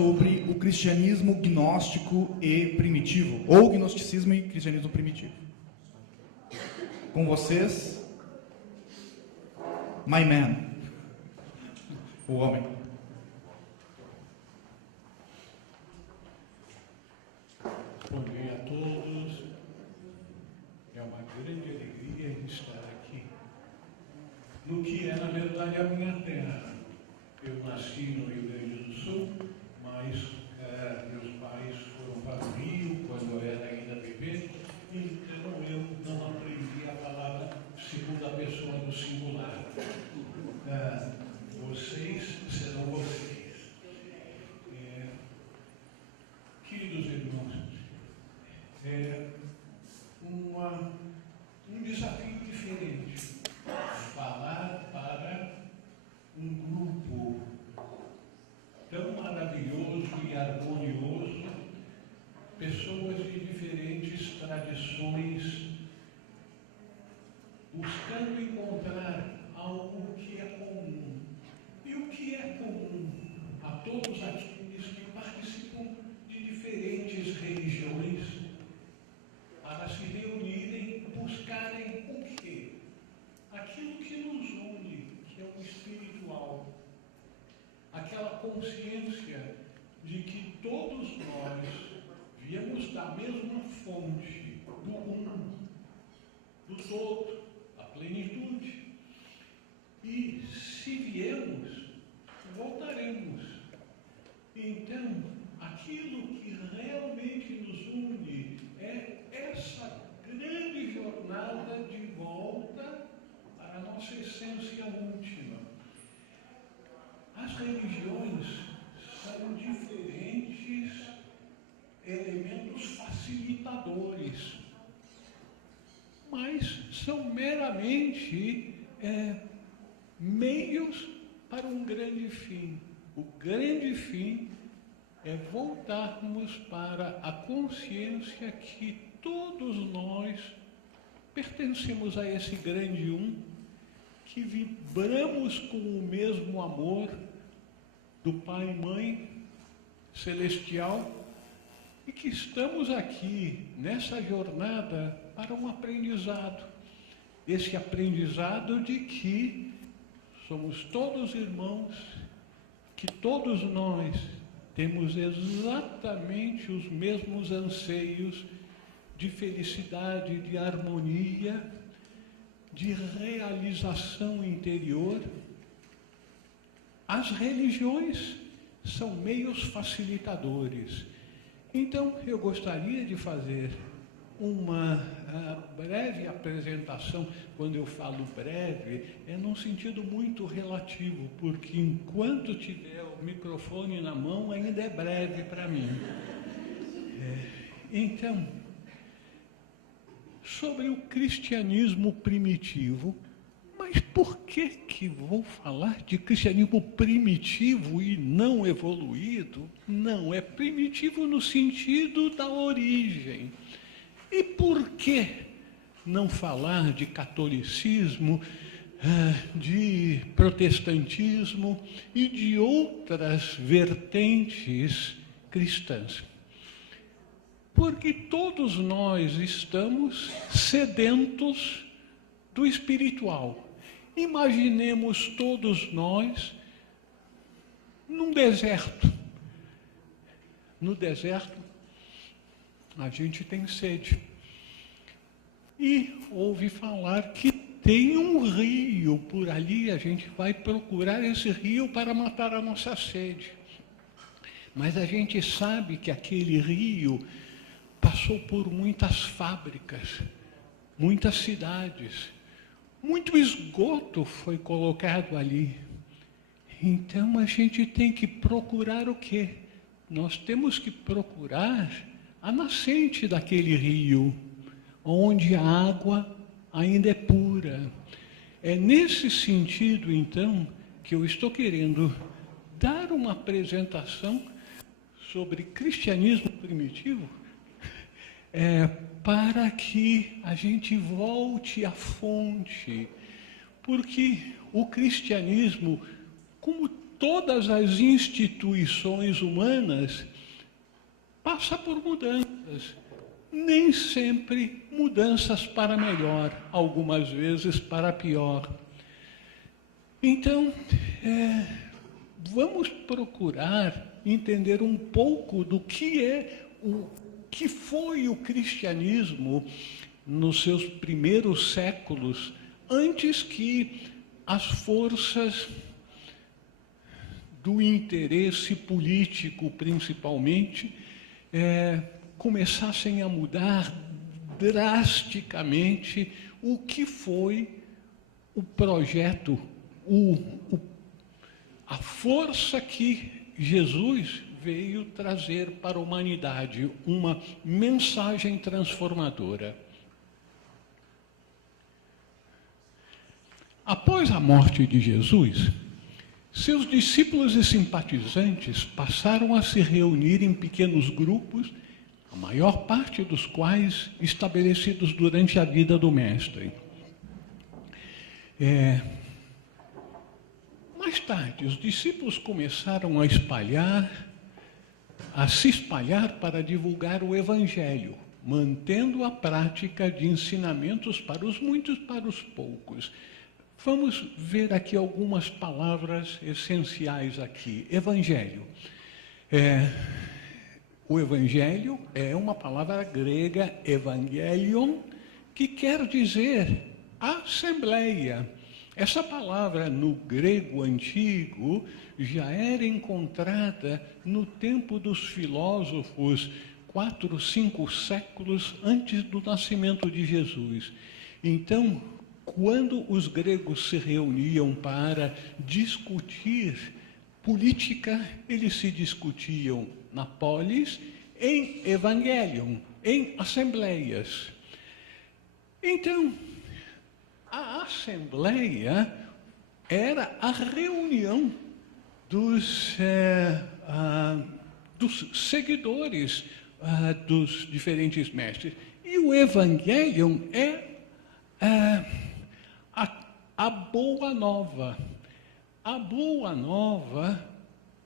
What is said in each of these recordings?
sobre o cristianismo gnóstico e primitivo, ou gnosticismo e cristianismo primitivo. Com vocês, my man, o homem. Bom dia a todos. É uma grande alegria estar aqui. No que é, na verdade, a minha terra. Eu nasci no Rio Grande do Sul, mas meus pais foram para o Rio quando eu era ainda bebê, então eu não aprendi a palavra segunda pessoa do singular. Vocês serão vocês. Queridos irmãos, um desafio diferente. Falar para um grupo tão maravilhoso e harmonioso, pessoas de diferentes tradições, buscando encontrar algo que é comum. E o que é comum a todos aqueles que participam de diferentes religiões, para se reunirem, buscarem o quê? Aquilo que nos une, que é o espiritual. Aquela consciência de que todos nós viemos da mesma fonte, do um, do todo, a plenitude. E se viemos, voltaremos. Então, aquilo que realmente nos une é essa grande jornada de volta para a nossa essência última. As religiões são diferentes elementos facilitadores, mas são meramente meios para um grande fim. O grande fim é voltarmos para a consciência que todos nós pertencemos a esse grande um, que vibramos com o mesmo amor do Pai e Mãe Celestial e que estamos aqui nessa jornada para um aprendizado. Esse aprendizado de que somos todos irmãos, que todos nós temos exatamente os mesmos anseios de felicidade, de harmonia, de realização interior. As religiões são meios facilitadores. Então, eu gostaria de fazer uma breve apresentação. Quando eu falo breve, é num sentido muito relativo, porque enquanto tiver o microfone na mão, ainda é breve para mim. Então, sobre o cristianismo primitivo, mas por que vou falar de cristianismo primitivo e não evoluído? Não, é primitivo no sentido da origem. E por que não falar de catolicismo, de protestantismo e de outras vertentes cristãs? Porque todos nós estamos sedentos do espiritual. Imaginemos todos nós num deserto. No deserto, a gente tem sede. E ouve falar que tem um rio por ali, a gente vai procurar esse rio para matar a nossa sede. Mas a gente sabe que aquele rio passou por muitas fábricas, muitas cidades, muito esgoto foi colocado ali. Então a gente tem que procurar o quê? Nós temos que procurar a nascente daquele rio, onde a água ainda é pura. É nesse sentido, então, que eu estou querendo dar uma apresentação sobre cristianismo primitivo, para que a gente volte à fonte. Porque o cristianismo, como todas as instituições humanas passam por mudanças. Nem sempre mudanças para melhor, algumas vezes para pior. Então, vamos procurar entender um pouco do que foi o cristianismo nos seus primeiros séculos, antes que as forças do interesse político, principalmente, começassem a mudar drasticamente o que foi o projeto, a força que Jesus veio trazer para a humanidade, uma mensagem transformadora. Após a morte de Jesus, seus discípulos e simpatizantes passaram a se reunir em pequenos grupos, a maior parte dos quais estabelecidos durante a vida do Mestre. Mais tarde, os discípulos começaram a se espalhar para divulgar o Evangelho, mantendo a prática de ensinamentos para os muitos e para os poucos. Vamos ver aqui algumas palavras essenciais aqui. Evangelho. O Evangelho é uma palavra grega, evangelion, que quer dizer assembleia. Essa palavra no grego antigo já era encontrada no tempo dos filósofos 4, 5 séculos antes do nascimento de Jesus. Então, quando os gregos se reuniam para discutir política, eles se discutiam na polis, em evangelion, em assembleias. Então, a assembleia era a reunião dos seguidores dos diferentes mestres. E o evangelion é a boa nova. A boa nova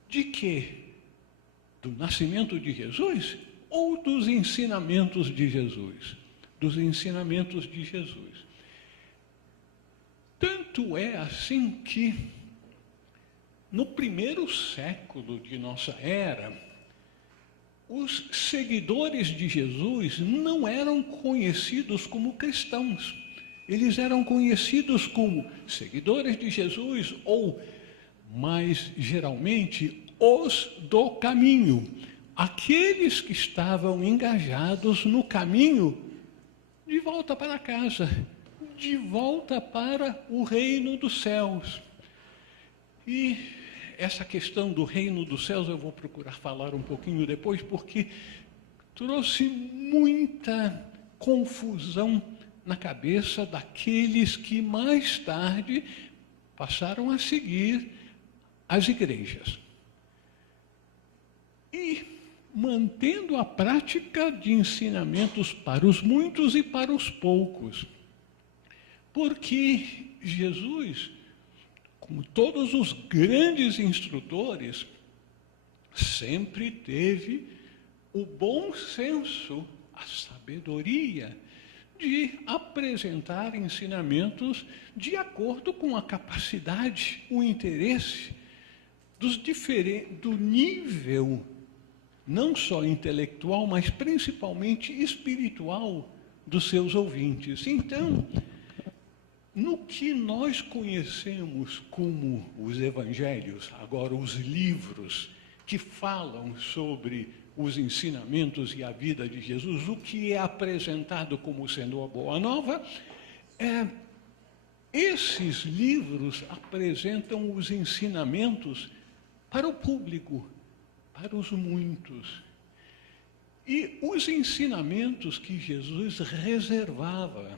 de quê? Do nascimento de Jesus ou dos ensinamentos de Jesus? Dos ensinamentos de Jesus. Tanto é assim que, no primeiro século de nossa era, os seguidores de Jesus não eram conhecidos como cristãos. Eles eram conhecidos como seguidores de Jesus ou, mais geralmente, os do caminho. Aqueles que estavam engajados no caminho de volta para casa, de volta para o reino dos céus. E essa questão do reino dos céus eu vou procurar falar um pouquinho depois, porque trouxe muita confusão na cabeça daqueles que mais tarde passaram a seguir as igrejas. E mantendo a prática de ensinamentos para os muitos e para os poucos. Porque Jesus, como todos os grandes instrutores, sempre teve o bom senso, a sabedoria de apresentar ensinamentos de acordo com a capacidade, o interesse do nível, não só intelectual, mas principalmente espiritual dos seus ouvintes. Então, no que nós conhecemos como os evangelhos, agora os livros que falam sobre os ensinamentos e a vida de Jesus, o que é apresentado como sendo a Boa Nova, esses livros apresentam os ensinamentos para o público, para os muitos. E os ensinamentos que Jesus reservava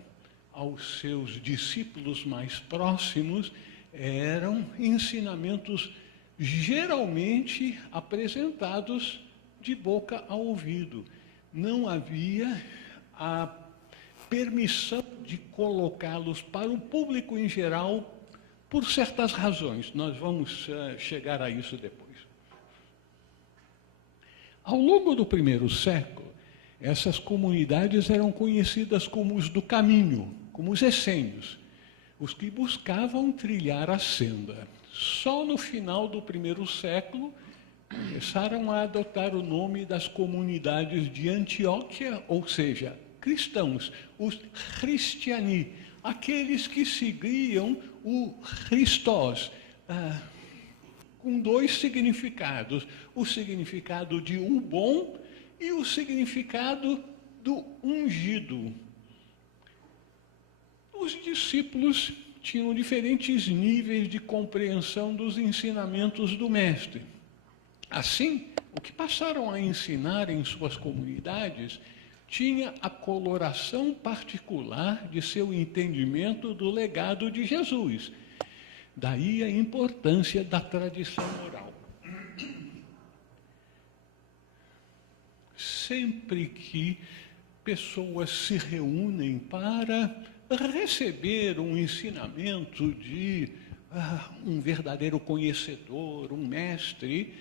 aos seus discípulos mais próximos eram ensinamentos geralmente apresentados de boca a ouvido. Não havia a permissão de colocá-los para o público em geral por certas razões. Nós vamos chegar a isso depois. Ao longo do primeiro século, essas comunidades eram conhecidas como os do caminho, como os essênios, os que buscavam trilhar a senda. Só no final do primeiro século, começaram a adotar o nome das comunidades de Antioquia, ou seja, cristãos, os Christiani, aqueles que seguiam o Christos, com dois significados, o significado de o bom e o significado do ungido. Os discípulos tinham diferentes níveis de compreensão dos ensinamentos do Mestre. Assim, o que passaram a ensinar em suas comunidades tinha a coloração particular de seu entendimento do legado de Jesus. Daí a importância da tradição oral. Sempre que pessoas se reúnem para receber um ensinamento de um verdadeiro conhecedor, um mestre,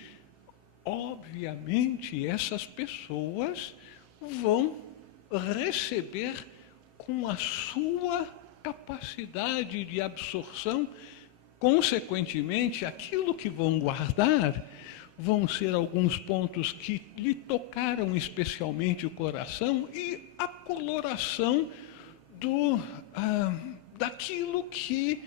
obviamente essas pessoas vão receber com a sua capacidade de absorção, consequentemente, aquilo que vão guardar vão ser alguns pontos que lhe tocaram especialmente o coração e a coloração daquilo que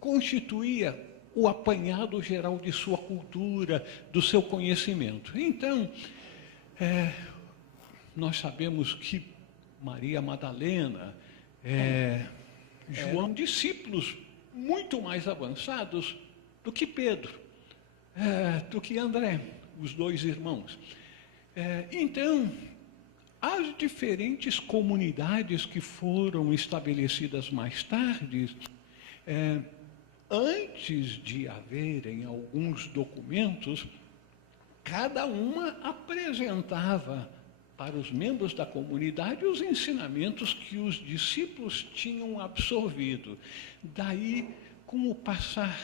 constituía o apanhado geral de sua cultura, do seu conhecimento. Então, nós sabemos que Maria Madalena, João, discípulos muito mais avançados do que Pedro, do que André, os dois irmãos. Então, as diferentes comunidades que foram estabelecidas mais tarde, antes de haverem alguns documentos, cada uma apresentava para os membros da comunidade os ensinamentos que os discípulos tinham absorvido. Daí, com o passar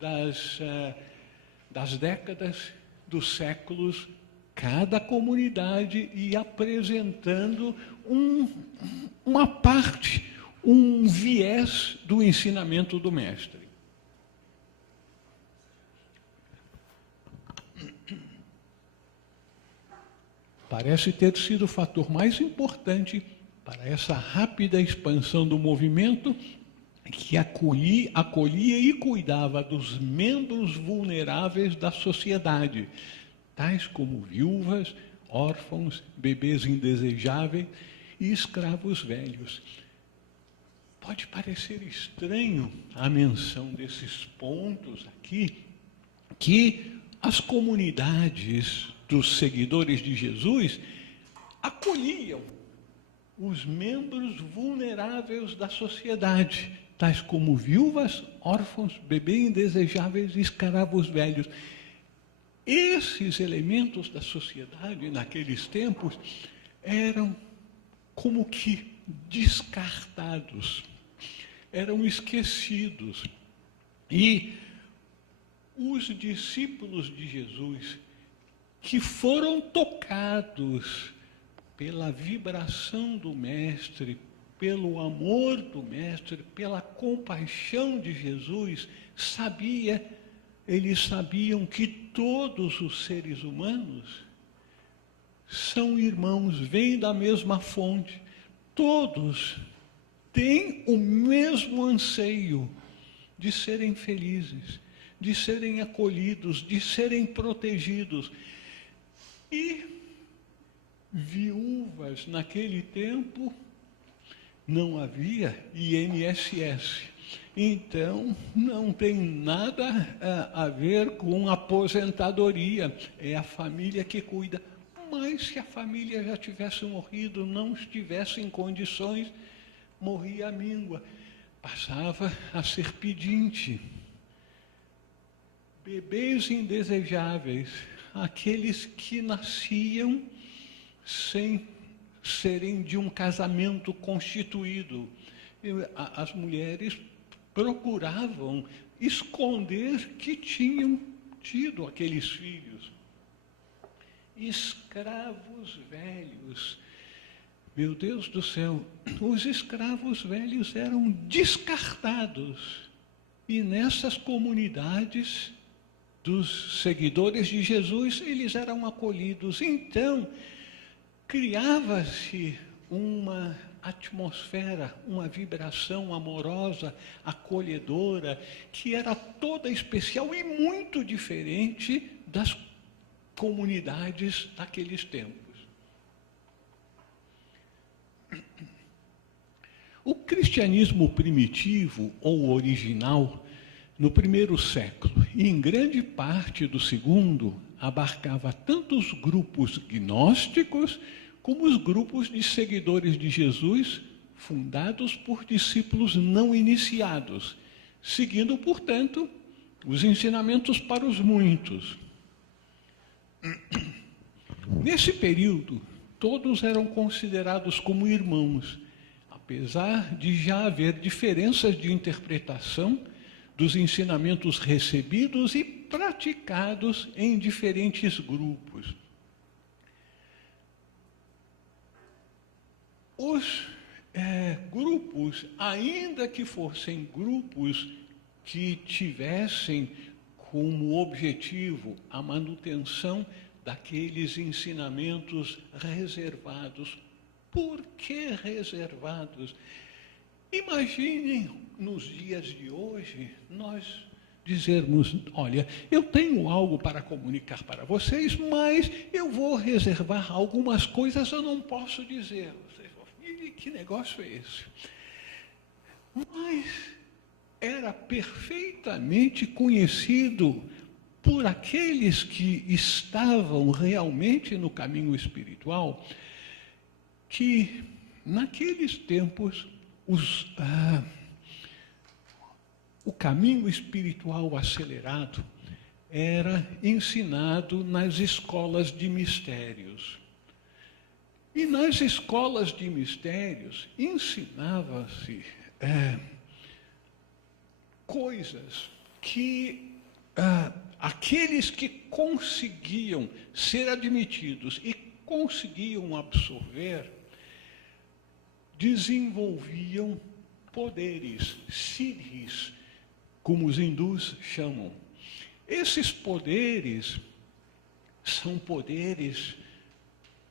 das décadas, dos séculos, cada comunidade ia apresentando uma parte, um viés do ensinamento do mestre. Parece ter sido o fator mais importante para essa rápida expansão do movimento que acolhia e cuidava dos membros vulneráveis da sociedade, tais como viúvas, órfãos, bebês indesejáveis e escravos velhos. Pode parecer estranho a menção desses pontos aqui, que as comunidades dos seguidores de Jesus acolhiam os membros vulneráveis da sociedade, tais como viúvas, órfãos, bebês indesejáveis e escravos velhos. Esses elementos da sociedade, naqueles tempos, eram como que descartados, eram esquecidos. E os discípulos de Jesus, que foram tocados pela vibração do Mestre, pelo amor do Mestre, pela compaixão de Jesus, eles sabiam que todos os seres humanos são irmãos, vêm da mesma fonte, todos têm o mesmo anseio de serem felizes, de serem acolhidos, de serem protegidos. E viúvas, naquele tempo, não havia INSS. Então, não tem nada a ver com aposentadoria. É a família que cuida. Mas se a família já tivesse morrido, não estivesse em condições, morria a míngua. Passava a ser pedinte. Bebês indesejáveis, aqueles que nasciam sem serem de um casamento constituído. As mulheres procuravam esconder que tinham tido aqueles filhos. Escravos velhos. Meu Deus do céu, os escravos velhos eram descartados. E nessas comunidades dos seguidores de Jesus, eles eram acolhidos. Então, criava-se uma atmosfera, uma vibração amorosa, acolhedora, que era toda especial e muito diferente das comunidades daqueles tempos. O cristianismo primitivo ou original, no primeiro século e em grande parte do segundo, abarcava tanto os grupos gnósticos como os grupos de seguidores de Jesus, fundados por discípulos não iniciados, seguindo, portanto, os ensinamentos para os muitos. Nesse período, todos eram considerados como irmãos, apesar de já haver diferenças de interpretação dos ensinamentos recebidos e praticados em diferentes grupos. Os grupos, ainda que fossem grupos que tivessem como objetivo a manutenção daqueles ensinamentos reservados. Por que reservados? Imaginem, nos dias de hoje, nós dizermos, olha, eu tenho algo para comunicar para vocês, mas eu vou reservar algumas coisas, eu não posso dizer. Vocês vão, que negócio é esse? Mas era perfeitamente conhecido por aqueles que estavam realmente no caminho espiritual, que naqueles tempos o caminho espiritual acelerado era ensinado nas escolas de mistérios. E nas escolas de mistérios ensinava-se coisas que aqueles que conseguiam ser admitidos e conseguiam absorver, desenvolviam poderes, siddhis, como os hindus chamam. Esses poderes são poderes,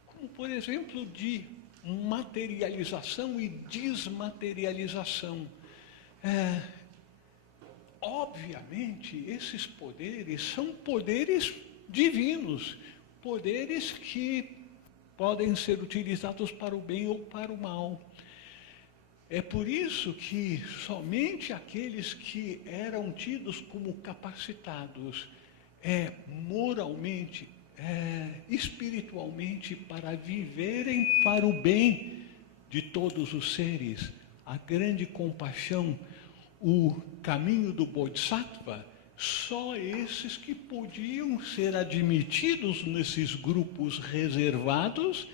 como por exemplo, de materialização e desmaterialização. Obviamente, esses poderes são poderes divinos, poderes que podem ser utilizados para o bem ou para o mal. É por isso que somente aqueles que eram tidos como capacitados moralmente, espiritualmente, para viverem para o bem de todos os seres, a grande compaixão, o caminho do Bodhisattva, só esses que podiam ser admitidos nesses grupos reservados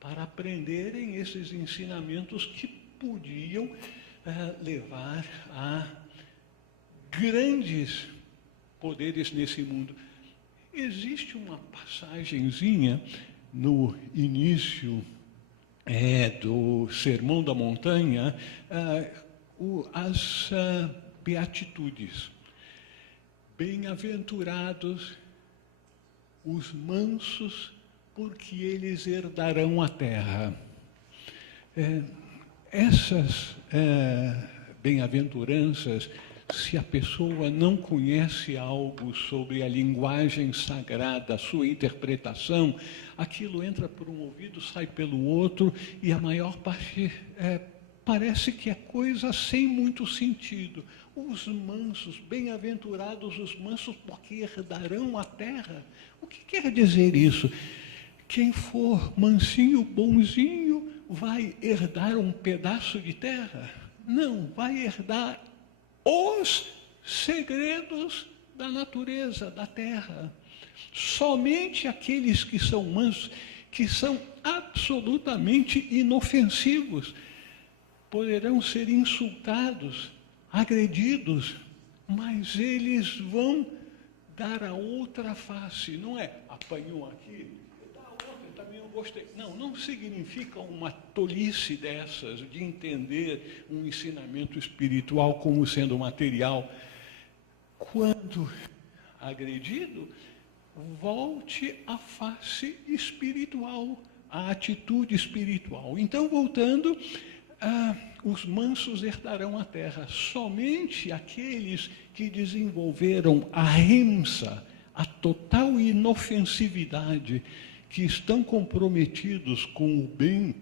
para aprenderem esses ensinamentos que podiam levar a grandes poderes nesse mundo. Existe uma passagenzinha no início do Sermão da Montanha, as Beatitudes. Bem-aventurados os mansos, porque eles herdarão a terra. Essas bem-aventuranças, se a pessoa não conhece algo sobre a linguagem sagrada, a sua interpretação, aquilo entra por um ouvido, sai pelo outro, e a maior parte parece que é coisa sem muito sentido. Os mansos, bem-aventurados os mansos, porque herdarão a terra. O que quer dizer isso? Quem for mansinho, bonzinho, vai herdar um pedaço de terra? Não, vai herdar os segredos da natureza, da terra. Somente aqueles que são mansos, que são absolutamente inofensivos, poderão ser insultados agredidos, mas eles vão dar a outra face, não é? Apanhou aqui, dá a outra, também eu gostei. Não, não significa uma tolice dessas de entender um ensinamento espiritual como sendo material. Quando agredido, volte à face espiritual, à atitude espiritual. Então, voltando, os mansos herdarão a terra. Somente aqueles que desenvolveram a remsa, a total inofensividade, que estão comprometidos com o bem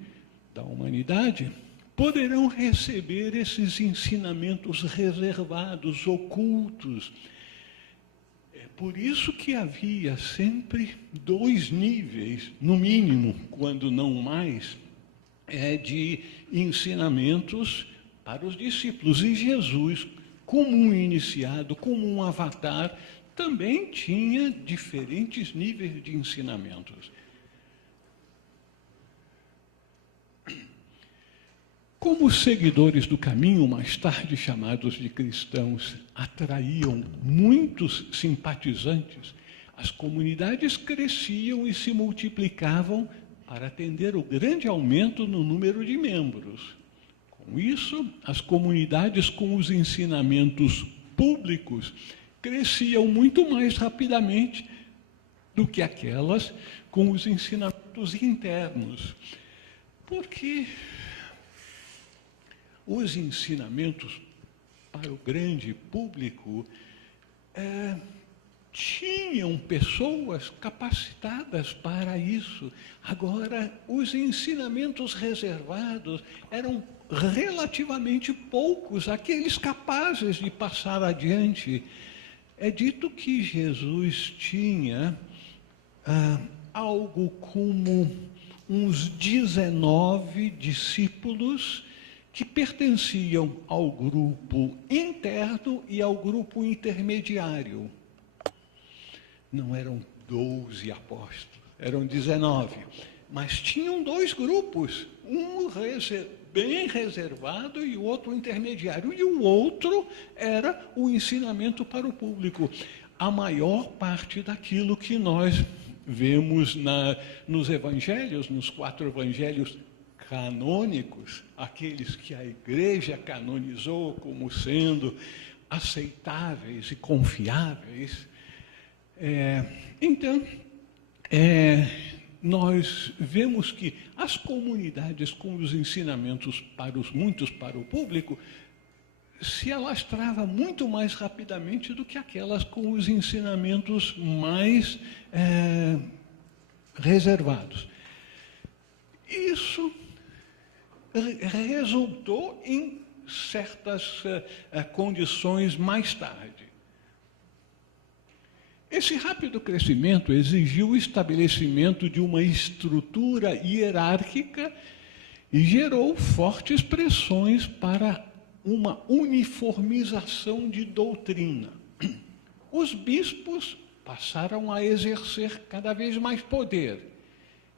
da humanidade, poderão receber esses ensinamentos reservados, ocultos. É por isso que havia sempre 2 níveis, no mínimo, quando não mais, de ensinamentos para os discípulos. E Jesus, como um iniciado, como um avatar, também tinha diferentes níveis de ensinamentos. Como os seguidores do caminho, mais tarde chamados de cristãos, atraíam muitos simpatizantes, as comunidades cresciam e se multiplicavam para atender o grande aumento no número de membros. Com isso, as comunidades com os ensinamentos públicos cresciam muito mais rapidamente do que aquelas com os ensinamentos internos. Porque os ensinamentos para o grande público tinham pessoas capacitadas para isso. Agora, os ensinamentos reservados eram relativamente poucos, aqueles capazes de passar adiante. É dito que Jesus tinha algo como uns 19 discípulos que pertenciam ao grupo interno e ao grupo intermediário. Não eram 12 apóstolos, eram 19. Mas tinham 2 grupos, um bem reservado e o outro intermediário. E o outro era o ensinamento para o público. A maior parte daquilo que nós vemos nos evangelhos, nos 4 evangelhos canônicos, aqueles que a Igreja canonizou como sendo aceitáveis e confiáveis. Então, nós vemos que as comunidades com os ensinamentos muitos para o público se alastrava muito mais rapidamente do que aquelas com os ensinamentos mais reservados. Isso resultou em certas condições mais tarde. Esse rápido crescimento exigiu o estabelecimento de uma estrutura hierárquica e gerou fortes pressões para uma uniformização de doutrina. Os bispos passaram a exercer cada vez mais poder.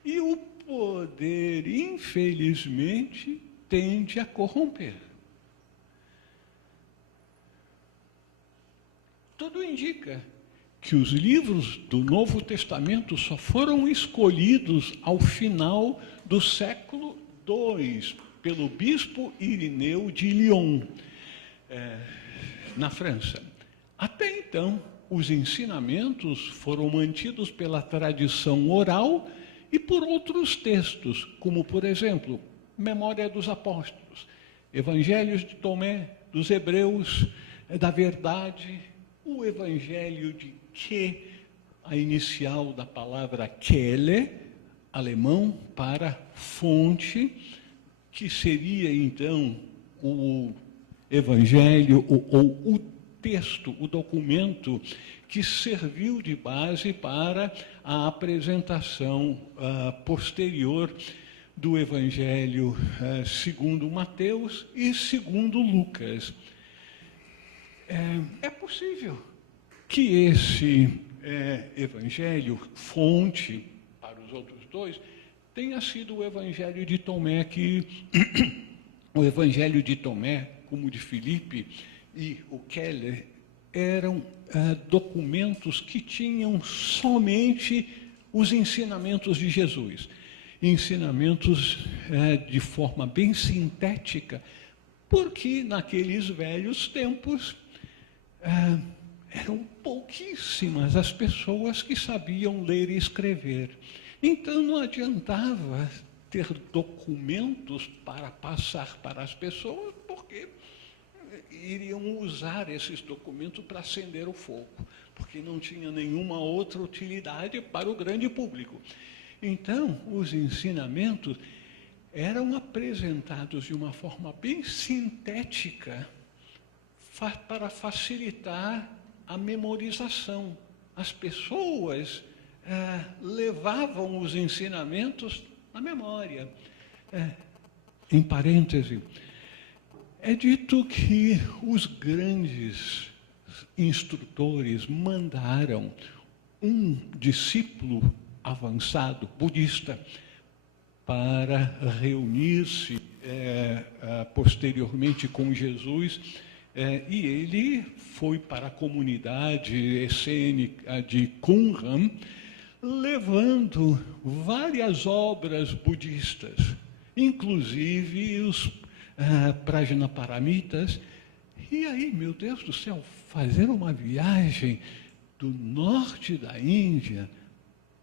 E o poder, infelizmente, tende a corromper. Tudo indica que os livros do Novo Testamento só foram escolhidos ao final do século II, pelo bispo Irineu de Lyon, na França. Até então, os ensinamentos foram mantidos pela tradição oral e por outros textos, como, por exemplo, Memória dos Apóstolos, Evangelhos de Tomé, dos Hebreus, da Verdade, o Evangelho de Que, a inicial da palavra Quelle, alemão, para fonte, que seria, então, o Evangelho, ou o texto, o documento que serviu de base para a apresentação posterior do Evangelho segundo Mateus e segundo Lucas. É possível que esse Evangelho, fonte para os outros 2, tenha sido o Evangelho de Tomé, o Evangelho de Tomé, como de Filipe, e o Keller eram documentos que tinham somente os ensinamentos de Jesus. Ensinamentos de forma bem sintética, porque naqueles velhos tempos eram pouquíssimas as pessoas que sabiam ler e escrever. Então não adiantava ter documentos para passar para as pessoas, porque iriam usar esses documentos para acender o fogo, porque não tinha nenhuma outra utilidade para o grande público. Então, os ensinamentos eram apresentados de uma forma bem sintética para facilitar a memorização. As pessoas levavam os ensinamentos na memória. Em parêntese, é dito que os grandes instrutores mandaram um discípulo avançado, budista, para reunir-se posteriormente com Jesus, e ele foi para a comunidade essênica de Qumran, levando várias obras budistas, inclusive os Prajnaparamitas. E aí, meu Deus do céu, fazer uma viagem do norte da Índia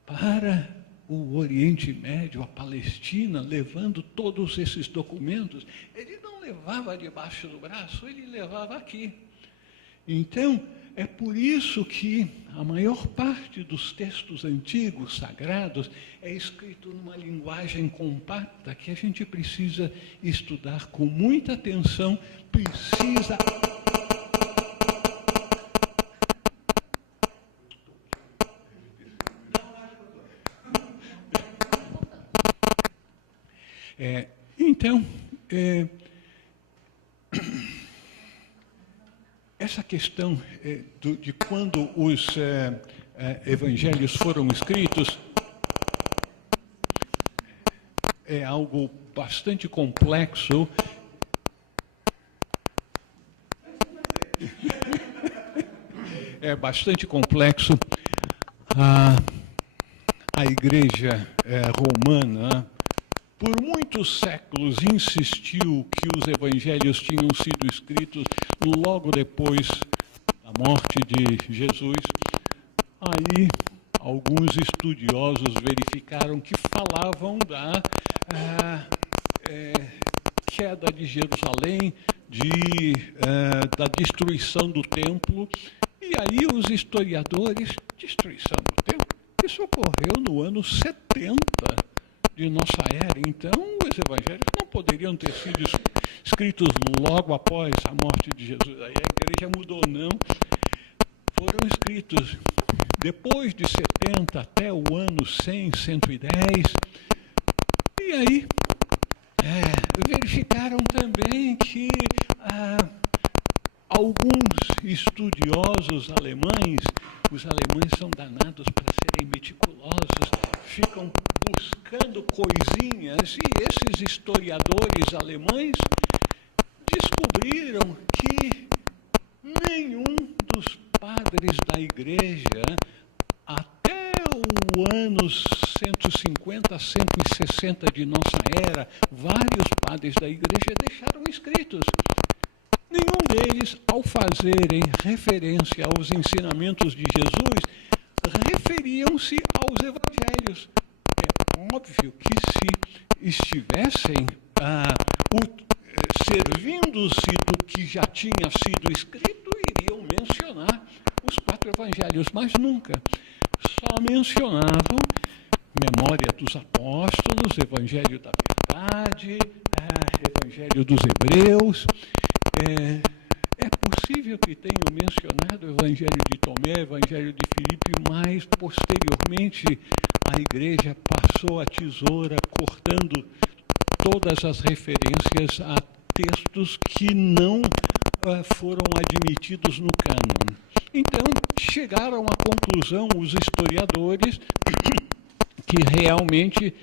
para o Oriente Médio, a Palestina, levando todos esses documentos. Ele não levava debaixo do braço, ele levava aqui. Então, é por isso que a maior parte dos textos antigos, sagrados, é escrito numa linguagem compacta que a gente precisa estudar com muita atenção, precisa... Então, essa questão de quando os evangelhos foram escritos é algo bastante complexo. É bastante complexo. A Igreja romana, por muitos séculos, insistiu que os evangelhos tinham sido escritos logo depois da morte de Jesus. Aí, alguns estudiosos verificaram que falavam da queda de Jerusalém, da destruição do templo. E aí os historiadores, destruição do templo, isso ocorreu no ano 70 de nossa era. Então, os evangelhos não poderiam ter sido escritos logo após a morte de Jesus. Aí a igreja mudou, não. Foram escritos depois de 70 até o ano 100, 110. E aí, verificaram também que alguns estudiosos alemães, os alemães são danados para serem meticulosos, ficam buscando coisinhas, e esses historiadores alemães descobriram que nenhum dos padres da igreja, até o ano 150, 160 de nossa era, vários padres da igreja deixaram escritos. Nenhum deles, ao fazerem referência aos ensinamentos de Jesus, referiam-se aos evangelhos. É óbvio que se estivessem servindo-se do que já tinha sido escrito, iriam mencionar os 4 evangelhos, mas nunca. Só mencionavam Memória dos Apóstolos, Evangelho da Verdade, Evangelho dos Hebreus. É possível que tenham mencionado o Evangelho de Tomé, o Evangelho de Filipe, mas posteriormente a igreja passou a tesoura, cortando todas as referências a textos que não foram admitidos no cânon. Então, chegaram à conclusão, os historiadores, que realmente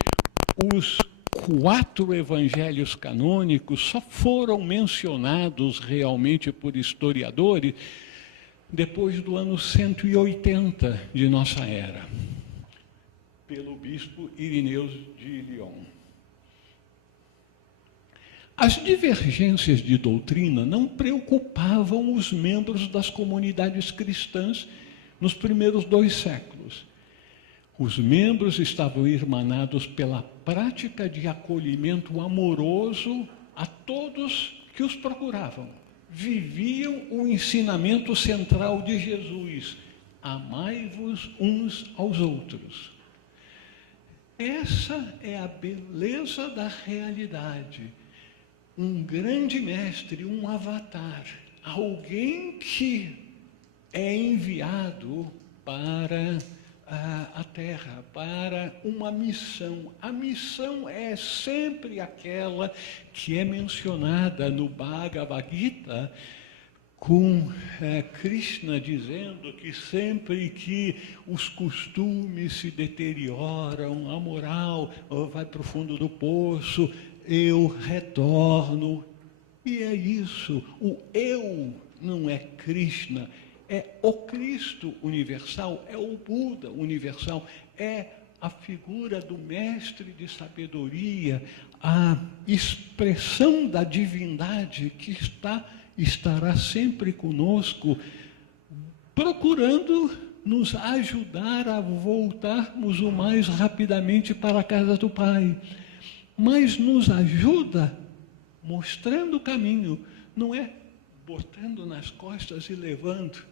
os 4 evangelhos canônicos só foram mencionados realmente por historiadores depois do ano 180 de nossa era, pelo bispo Irineu de Lyon. As divergências de doutrina não preocupavam os membros das comunidades cristãs nos primeiros 2 séculos. Os membros estavam irmanados pela prática de acolhimento amoroso a todos que os procuravam. Viviam o ensinamento central de Jesus: amai-vos uns aos outros. Essa é a beleza da realidade. Um grande mestre, um avatar, alguém que é enviado para a Terra, para uma missão. A missão é sempre aquela que é mencionada no Bhagavad Gita, com Krishna dizendo que sempre que os costumes se deterioram, a moral vai para o fundo do poço, eu retorno. E é isso, o eu não é Krishna, é o Cristo universal, é o Buda universal, é a figura do mestre de sabedoria, a expressão da divindade que estará sempre conosco, procurando nos ajudar a voltarmos o mais rapidamente para a casa do Pai. Mas nos ajuda mostrando o caminho, não é botando nas costas e levando.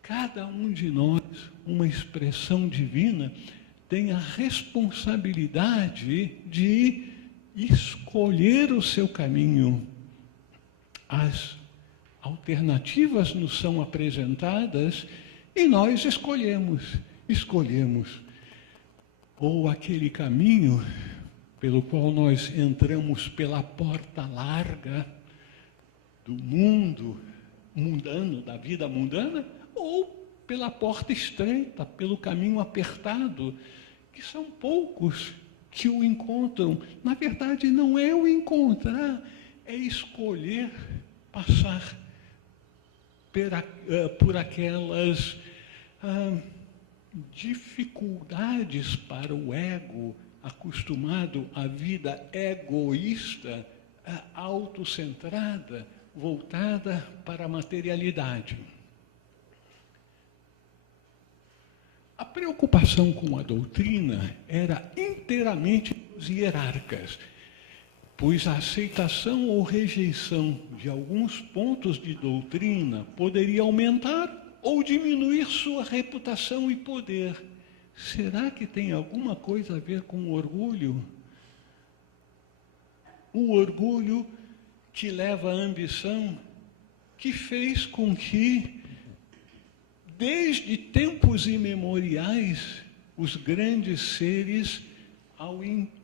Cada um de nós, uma expressão divina, tem a responsabilidade de escolher o seu caminho. As alternativas nos são apresentadas e nós escolhemos. Ou aquele caminho pelo qual nós entramos pela porta larga do mundo mundano, da vida mundana, ou pela porta estreita, pelo caminho apertado, que são poucos que o encontram. Na verdade, não é o encontrar, é escolher passar por aquelas dificuldades para o ego, acostumado à vida egoísta, autocentrada, voltada para a materialidade. A preocupação com a doutrina era inteiramente dos hierarcas, pois a aceitação ou rejeição de alguns pontos de doutrina poderia aumentar ou diminuir sua reputação e poder. Será que tem alguma coisa a ver com o orgulho? O orgulho que leva à ambição, que fez com que, desde tempos imemoriais, os grandes seres, ao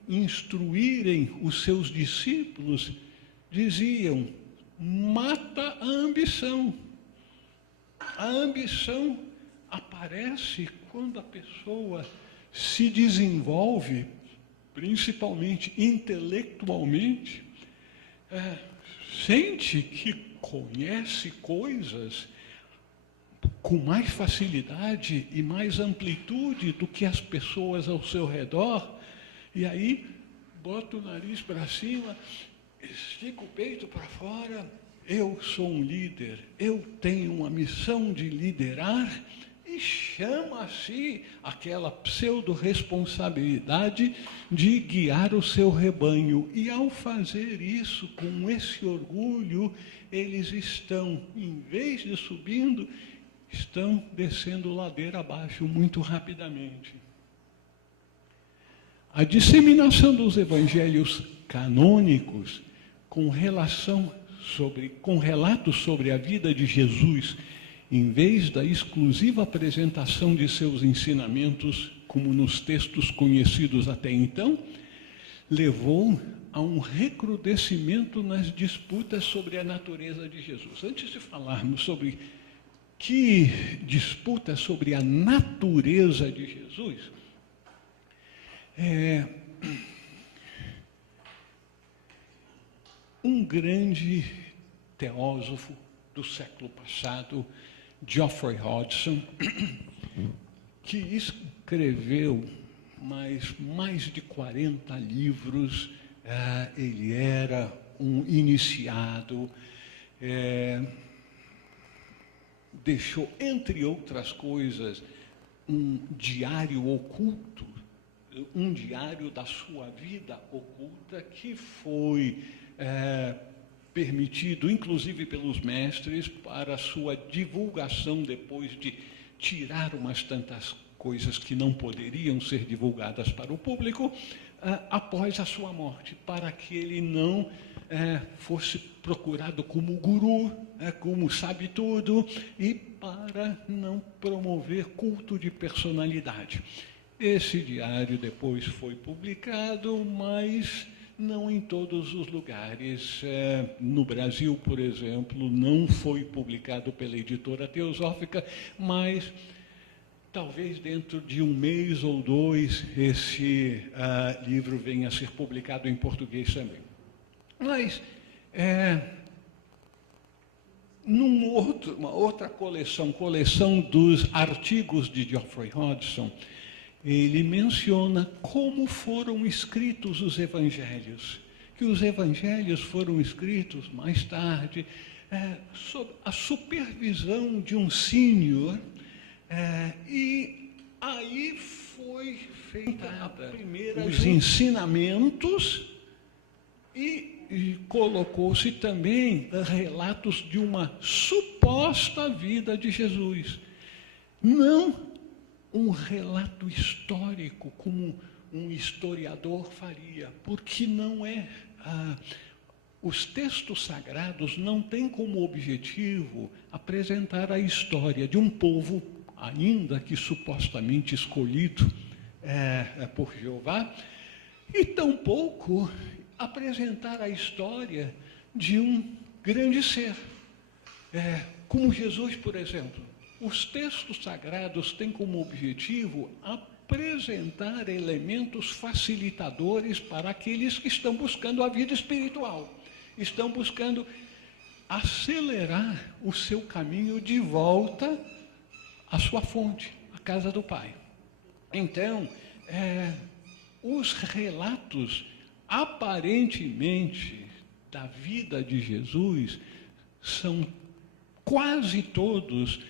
instruírem os seus discípulos, diziam: mata a ambição. A ambição aparece quando a pessoa se desenvolve, principalmente intelectualmente, sente que conhece coisas com mais facilidade e mais amplitude do que as pessoas ao seu redor, e aí bota o nariz para cima, estica o peito para fora: eu sou um líder, eu tenho uma missão de liderar, e chama a si aquela pseudo-responsabilidade de guiar o seu rebanho. E ao fazer isso, com esse orgulho, eles estão, em vez de subindo, estão descendo ladeira abaixo muito rapidamente. A disseminação dos evangelhos canônicos com relatos sobre a vida de Jesus, em vez da exclusiva apresentação de seus ensinamentos, como nos textos conhecidos até então, levou a um recrudescimento nas disputas sobre a natureza de Jesus. Antes de falarmos sobre que disputa sobre a natureza de Jesus, um grande teósofo do século passado, Geoffrey Hodgson, que escreveu mais de 40 livros. Ele era um iniciado, deixou, entre outras coisas, um diário oculto, um diário da sua vida oculta, que foi permitido, inclusive pelos mestres, para a sua divulgação depois de tirar umas tantas coisas que não poderiam ser divulgadas para o público, após a sua morte, para que ele não fosse procurado como guru, como sabe tudo, e para não promover culto de personalidade. Esse diário depois foi publicado, mas não em todos os lugares. No Brasil, por exemplo, não foi publicado pela editora Teosófica, mas talvez dentro de um mês ou dois esse livro venha a ser publicado em português também. Mas, uma outra coleção dos artigos de Geoffrey Hodgson, ele menciona como foram escritos os evangelhos, que os evangelhos foram escritos mais tarde, sob a supervisão de um sênior, e aí foi feita a primeira os ensinamentos e colocou-se também relatos de uma suposta vida de Jesus. Não um relato histórico, como um historiador faria, porque não é. Os textos sagrados não têm como objetivo apresentar a história de um povo, ainda que supostamente escolhido por Jeová, e tampouco apresentar a história de um grande ser, como Jesus, por exemplo. Os textos sagrados têm como objetivo apresentar elementos facilitadores para aqueles que estão buscando a vida espiritual, estão buscando acelerar o seu caminho de volta à sua fonte, à casa do Pai. Então, os relatos aparentemente da vida de Jesus são quase todos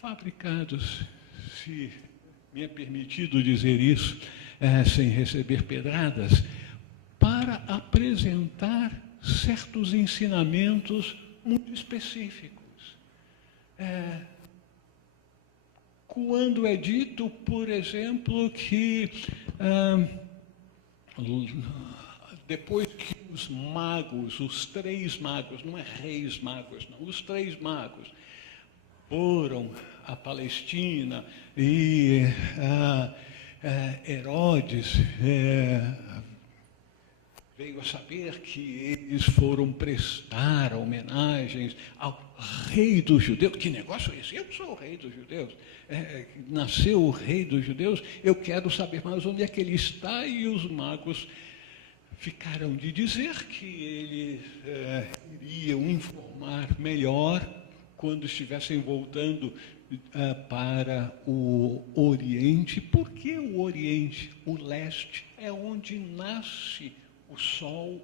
fabricados, se me é permitido dizer isso, sem receber pedradas, para apresentar certos ensinamentos muito específicos. Quando é dito, por exemplo, que depois que os magos, os 3 magos, não é reis magos, não, os 3 magos foram à Palestina e Herodes veio a saber que eles foram prestar homenagens ao rei dos judeus. Que negócio é esse? Eu sou o rei dos judeus. Nasceu o rei dos judeus, eu quero saber mais onde é que ele está, e os magos ficaram de dizer que eles iriam informar melhor quando estivessem voltando para o Oriente. Porque o Oriente, o leste, é onde nasce o sol,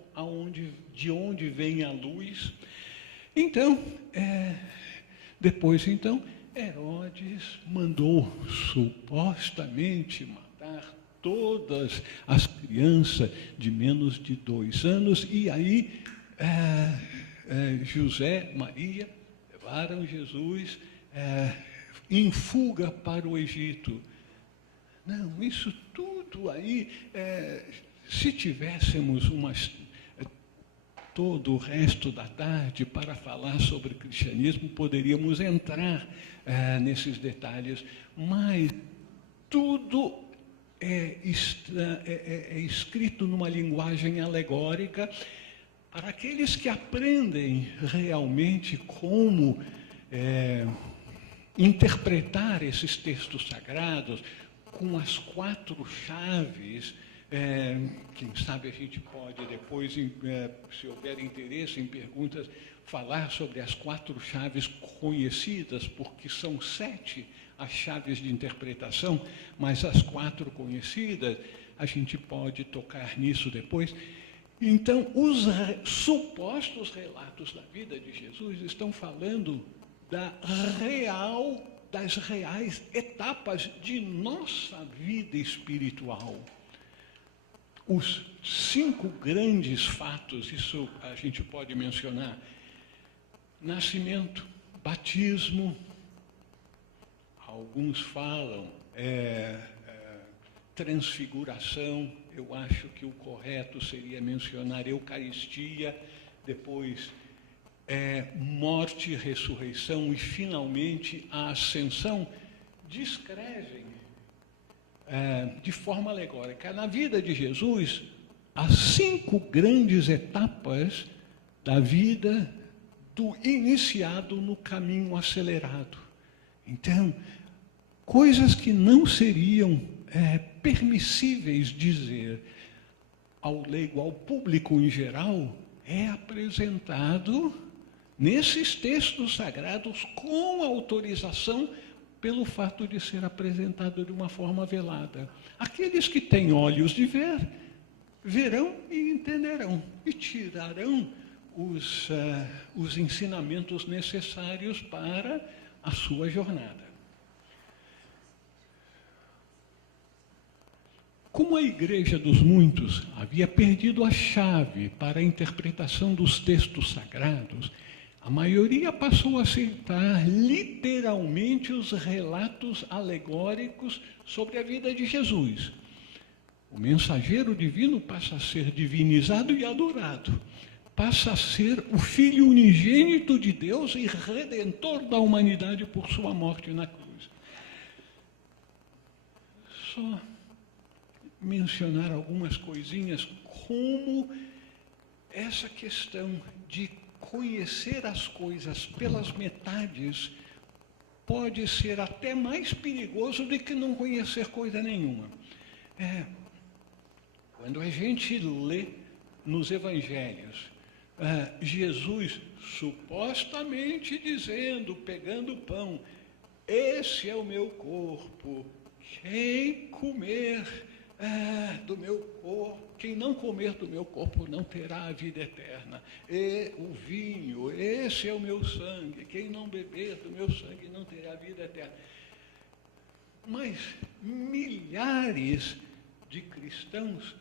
de onde vem a luz. Então, depois, então, Herodes mandou supostamente matar todas as crianças de menos de 2 anos, e aí José, Maria, levaram Jesus em fuga para o Egito. Não, isso tudo aí, se tivéssemos todo o resto da tarde para falar sobre cristianismo, poderíamos entrar nesses detalhes, mas tudo é escrito numa linguagem alegórica para aqueles que aprendem realmente como interpretar esses textos sagrados com as 4 chaves Quem sabe a gente pode depois, se houver interesse em perguntas, falar sobre as 4 chaves conhecidas, porque são 7 as chaves de interpretação, mas as 4 conhecidas, a gente pode tocar nisso depois. Então, os supostos relatos da vida de Jesus estão falando das reais etapas de nossa vida espiritual. Os 5 grandes fatos, isso a gente pode mencionar: nascimento, batismo, alguns falam transfiguração, eu acho que o correto seria mencionar Eucaristia, depois morte, ressurreição e, finalmente, a ascensão. Descrevem de forma alegórica na vida de Jesus as 5 grandes etapas da vida do iniciado no caminho acelerado. Então, coisas que não seriam permissíveis dizer ao leigo, ao público em geral, é apresentado nesses textos sagrados com autorização, pelo fato de ser apresentado de uma forma velada. Aqueles que têm olhos de ver, verão e entenderão, e tirarão os ensinamentos necessários para a sua jornada. Como a Igreja dos Muitos havia perdido a chave para a interpretação dos textos sagrados, a maioria passou a aceitar literalmente os relatos alegóricos sobre a vida de Jesus. O mensageiro divino passa a ser divinizado e adorado. Passa a ser o Filho unigênito de Deus e Redentor da humanidade por sua morte na cruz. Só mencionar algumas coisinhas, como essa questão de conhecer as coisas pelas metades pode ser até mais perigoso do que não conhecer coisa nenhuma. Quando a gente lê nos evangelhos, Jesus supostamente dizendo, pegando o pão, esse é o meu corpo, quem comer do meu corpo, quem não comer do meu corpo não terá a vida eterna. E o vinho, esse é o meu sangue, quem não beber do meu sangue não terá a vida eterna. Mas milhares de cristãos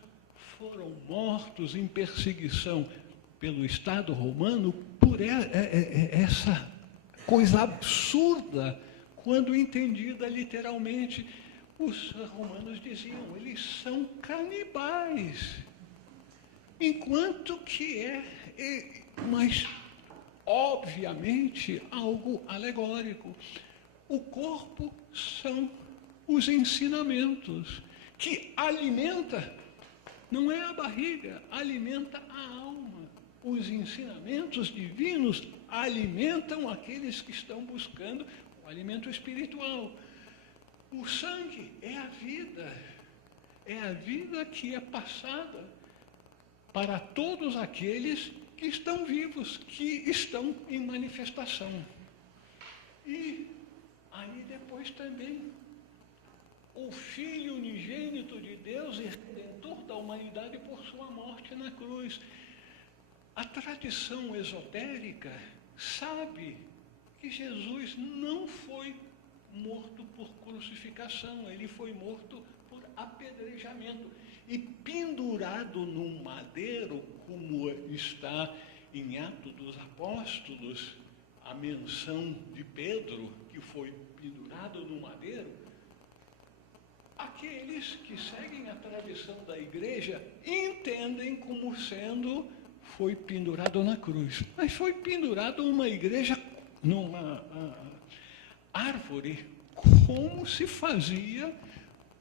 foram mortos em perseguição pelo Estado romano por essa coisa absurda, quando entendida literalmente. Os romanos diziam, eles são canibais, enquanto que mas obviamente algo alegórico. O corpo são os ensinamentos, que alimenta, não é a barriga, alimenta a alma. Os ensinamentos divinos alimentam aqueles que estão buscando o alimento espiritual. O sangue é a vida que é passada para todos aqueles que estão vivos, que estão em manifestação. E aí depois também, o Filho unigênito de Deus e Redentor da humanidade por sua morte na cruz. A tradição esotérica sabe que Jesus não foi morto por crucificação, ele foi morto por apedrejamento e pendurado num madeiro, como está em Atos dos Apóstolos, a menção de Pedro, que foi pendurado no madeiro. Aqueles que seguem a tradição da igreja entendem como sendo foi pendurado na cruz, mas foi pendurado numa igreja, numa árvore, como se fazia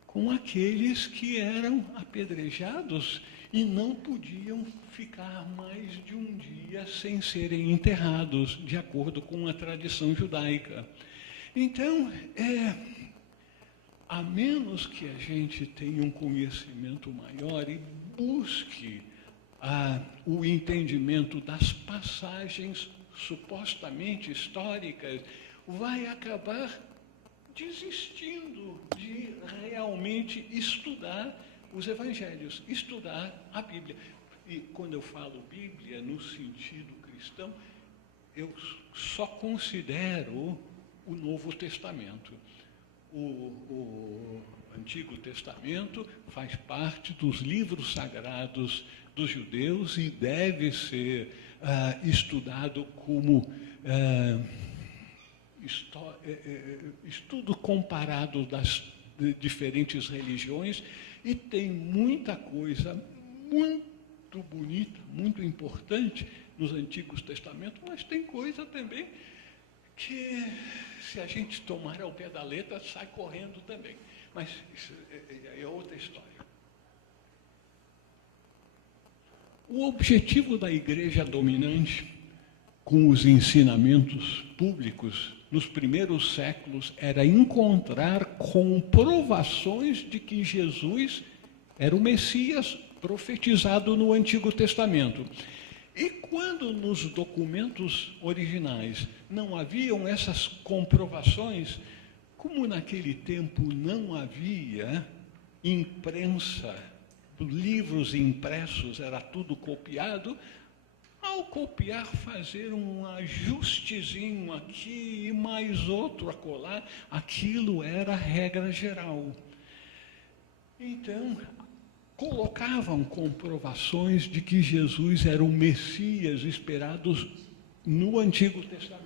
com aqueles que eram apedrejados e não podiam ficar mais de um dia sem serem enterrados, de acordo com a tradição judaica. Então, a menos que a gente tenha um conhecimento maior e busque o entendimento das passagens supostamente históricas, vai acabar desistindo de realmente estudar os evangelhos, estudar a Bíblia. E quando eu falo Bíblia no sentido cristão, eu só considero o Novo Testamento. O Antigo Testamento faz parte dos livros sagrados dos judeus e deve ser estudado como estudo comparado das diferentes religiões, e tem muita coisa muito bonita, muito importante nos Antigos Testamentos, mas tem coisa também que, se a gente tomar ao pé da letra, sai correndo também. Mas isso é outra história. O objetivo da igreja dominante, com os ensinamentos públicos, nos primeiros séculos, era encontrar comprovações de que Jesus era o Messias profetizado no Antigo Testamento. E quando nos documentos originais não haviam essas comprovações, como naquele tempo não havia imprensa, livros impressos, era tudo copiado, ao copiar, fazer um ajustezinho aqui e mais outro acolá, aquilo era a regra geral. Então, colocavam comprovações de que Jesus era o Messias esperado no Antigo Testamento.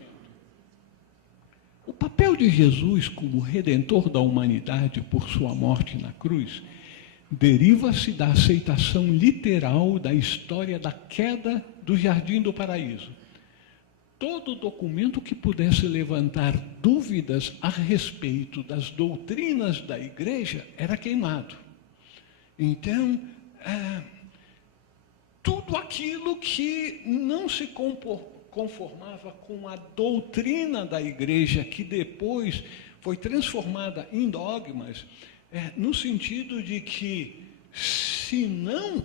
O papel de Jesus como redentor da humanidade por sua morte na cruz deriva-se da aceitação literal da história da queda do Jardim do Paraíso. Todo documento que pudesse levantar dúvidas a respeito das doutrinas da igreja era queimado. Então, tudo aquilo que não se conformava com a doutrina da igreja, que depois foi transformada em dogmas, no sentido de que, se não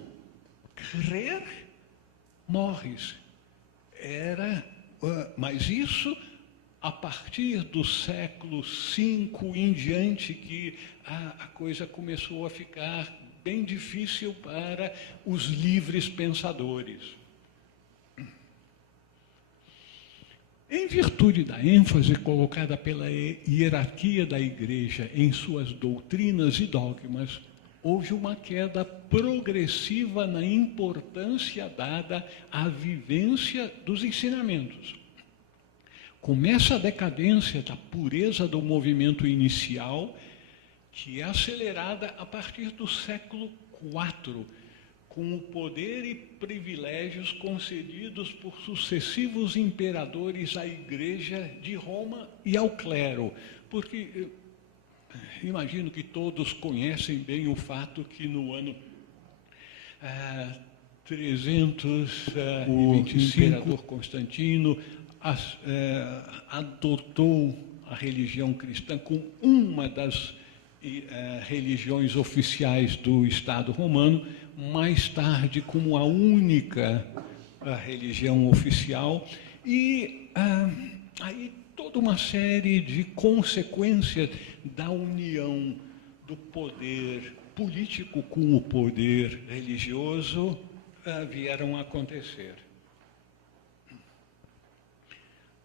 crer, morres. Mas isso, a partir do século V em diante, que a coisa começou a ficar bem difícil para os livres pensadores. Em virtude da ênfase colocada pela hierarquia da igreja em suas doutrinas e dogmas, houve uma queda progressiva na importância dada à vivência dos ensinamentos. Começa a decadência da pureza do movimento inicial, que é acelerada a partir do século IV, com o poder e privilégios concedidos por sucessivos imperadores à Igreja de Roma e ao clero. Porque imagino que todos conhecem bem o fato que no ano 325, o imperador Constantino adotou a religião cristã como uma das religiões oficiais do Estado romano, mais tarde como a única religião oficial, e aí toda uma série de consequências da união do poder político com o poder religioso vieram a acontecer.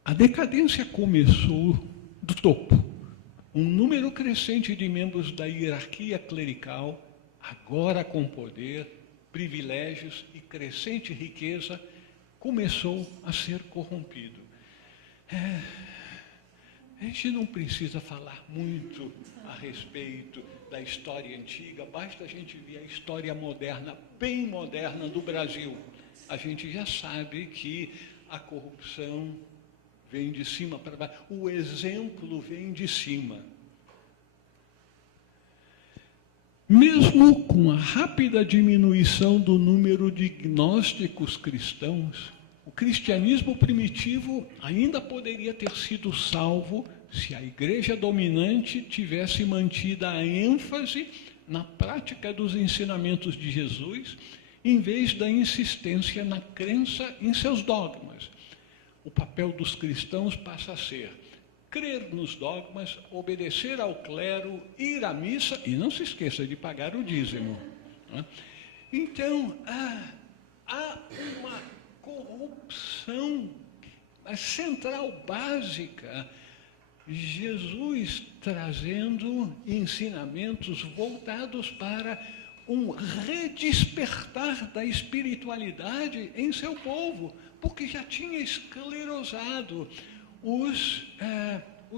A decadência começou do topo. Um número crescente de membros da hierarquia clerical, agora com poder, privilégios e crescente riqueza, começou a ser corrompido. A gente não precisa falar muito a respeito da história antiga, basta a gente ver a história moderna, bem moderna do Brasil. A gente já sabe que a corrupção vem de cima para baixo, o exemplo vem de cima. Mesmo com a rápida diminuição do número de gnósticos cristãos, o cristianismo primitivo ainda poderia ter sido salvo se a igreja dominante tivesse mantida a ênfase na prática dos ensinamentos de Jesus, em vez da insistência na crença em seus dogmas. O papel dos cristãos passa a ser crer nos dogmas, obedecer ao clero, ir à missa e não se esqueça de pagar o dízimo. Então, há uma corrupção central, básica. Jesus trazendo ensinamentos voltados para um redespertar da espiritualidade em seu povo, porque já tinha esclerosado os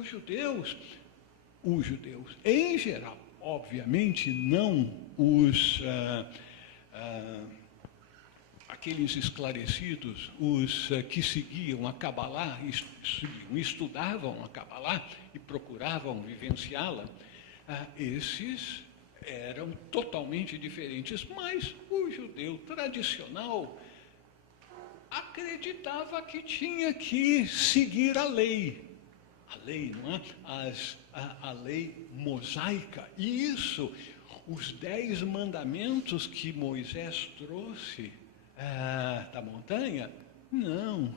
judeus, em geral, obviamente não aqueles esclarecidos, os que seguiam a Cabalá, estudavam a Cabalá e procuravam vivenciá-la, esses eram totalmente diferentes, mas o judeu tradicional acreditava que tinha que seguir a lei, não é? A lei mosaica, e isso, os 10 mandamentos que Moisés trouxe da montanha, não,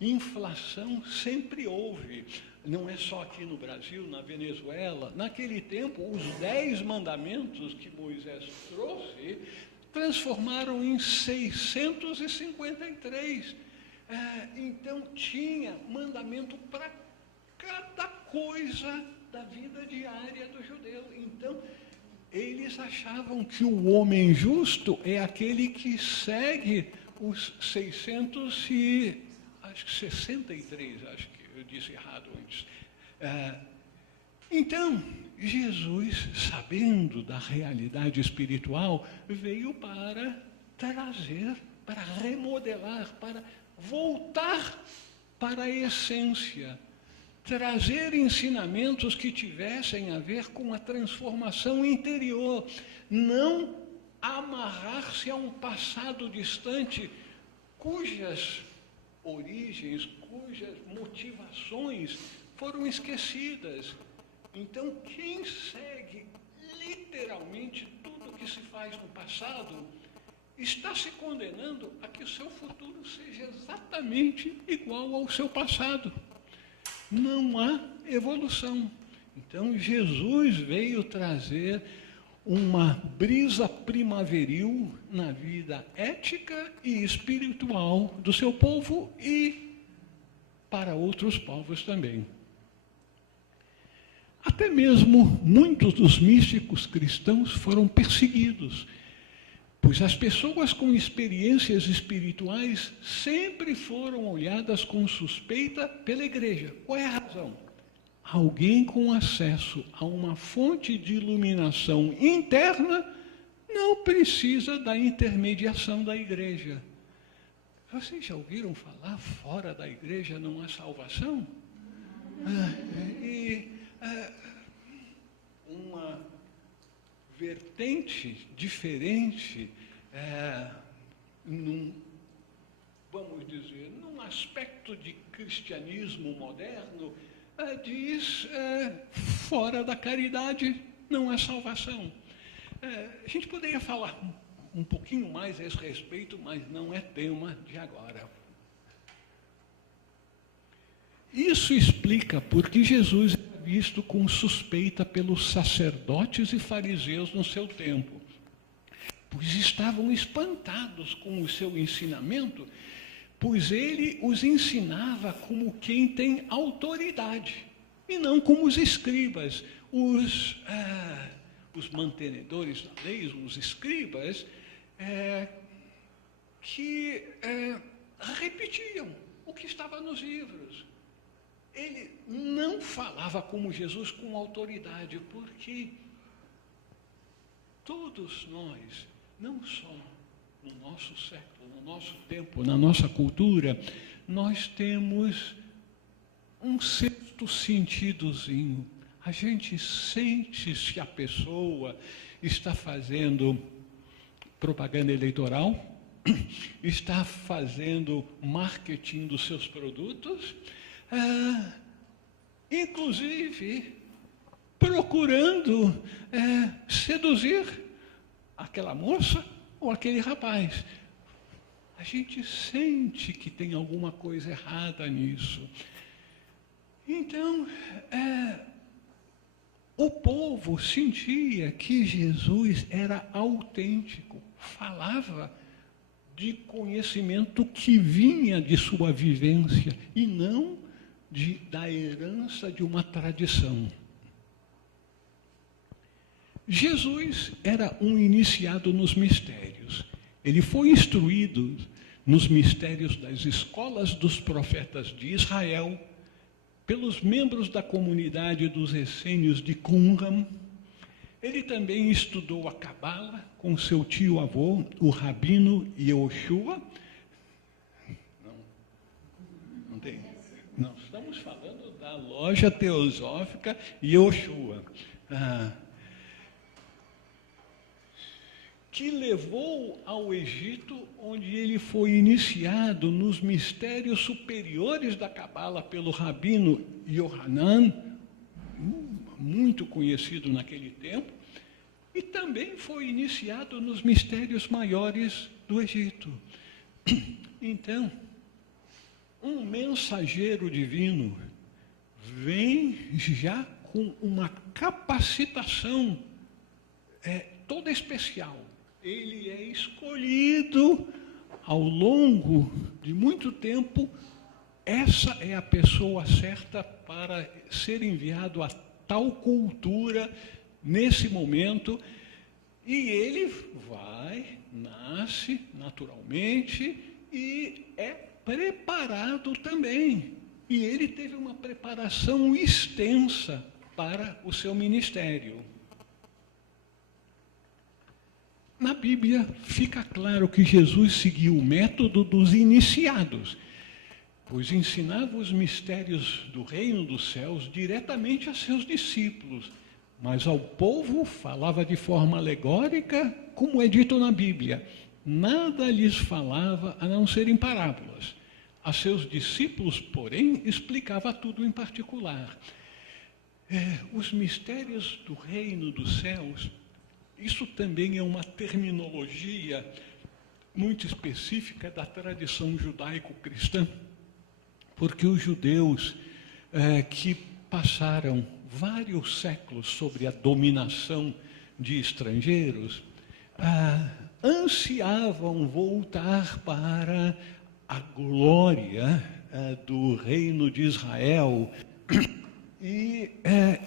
inflação sempre houve, não é só aqui no Brasil, na Venezuela, naquele tempo, os 10 mandamentos que Moisés trouxe, transformaram em 653. Então, tinha mandamento para cada coisa da vida diária do judeu. Então, eles achavam que o homem justo é aquele que segue os 663, acho que eu disse errado antes. Então, Jesus, sabendo da realidade espiritual, veio para trazer, para remodelar, para voltar para a essência, trazer ensinamentos que tivessem a ver com a transformação interior, não amarrar-se a um passado distante, cujas origens, cujas motivações foram esquecidas. Então, quem segue literalmente tudo o que se faz no passado, está se condenando a que o seu futuro seja exatamente igual ao seu passado. Não há evolução. Então, Jesus veio trazer uma brisa primaveril na vida ética e espiritual do seu povo e para outros povos também. Até mesmo muitos dos místicos cristãos foram perseguidos, pois as pessoas com experiências espirituais sempre foram olhadas com suspeita pela igreja. Qual é a razão? Alguém com acesso a uma fonte de iluminação interna não precisa da intermediação da igreja. Vocês já ouviram falar, fora da igreja não há salvação? Uma vertente diferente, vamos dizer, num aspecto de cristianismo moderno, diz, fora da caridade não há salvação. A gente poderia falar um pouquinho mais a esse respeito, mas não é tema de agora. Isso explica porque Jesus é visto com suspeita pelos sacerdotes e fariseus no seu tempo, pois estavam espantados com o seu ensinamento, pois ele os ensinava como quem tem autoridade, e não como os escribas, os mantenedores da lei, os escribas, que repetiam o que estava nos livros. Ele não falava como Jesus com autoridade, porque todos nós, não só no nosso século, no nosso tempo, na nossa cultura, nós temos um sexto sentidozinho. A gente sente se a pessoa está fazendo propaganda eleitoral, está fazendo marketing dos seus produtos, inclusive procurando seduzir aquela moça ou aquele rapaz. A gente sente que tem alguma coisa errada nisso. Então, o povo sentia que Jesus era autêntico, falava de conhecimento que vinha de sua vivência e não da herança de uma tradição. Jesus era um iniciado nos mistérios. Ele foi instruído nos mistérios das escolas dos profetas de Israel, pelos membros da comunidade dos essênios de Qumran. Ele também estudou a Cabala com seu tio-avô, o Rabino Yehoshua. Não tem. Não, estamos falando da loja teosófica Yehoshua. Que levou ao Egito, onde ele foi iniciado nos mistérios superiores da Cabala pelo Rabino Yohanan, muito conhecido naquele tempo, e também foi iniciado nos mistérios maiores do Egito. Então, um mensageiro divino vem já com uma capacitação toda especial. Ele é escolhido ao longo de muito tempo. Essa é a pessoa certa para ser enviado a tal cultura nesse momento. E ele nasce naturalmente e é preparado também. E ele teve uma preparação extensa para o seu ministério. Na Bíblia fica claro que Jesus seguiu o método dos iniciados, pois ensinava os mistérios do reino dos céus diretamente a seus discípulos, mas ao povo falava de forma alegórica, como é dito na Bíblia. Nada lhes falava a não ser em parábolas. A seus discípulos, porém, explicava tudo em particular. Os mistérios do reino dos céus, isso também é uma terminologia muito específica da tradição judaico-cristã, porque os judeus que passaram vários séculos sobre a dominação de estrangeiros, ansiavam voltar para a glória do reino de Israel, e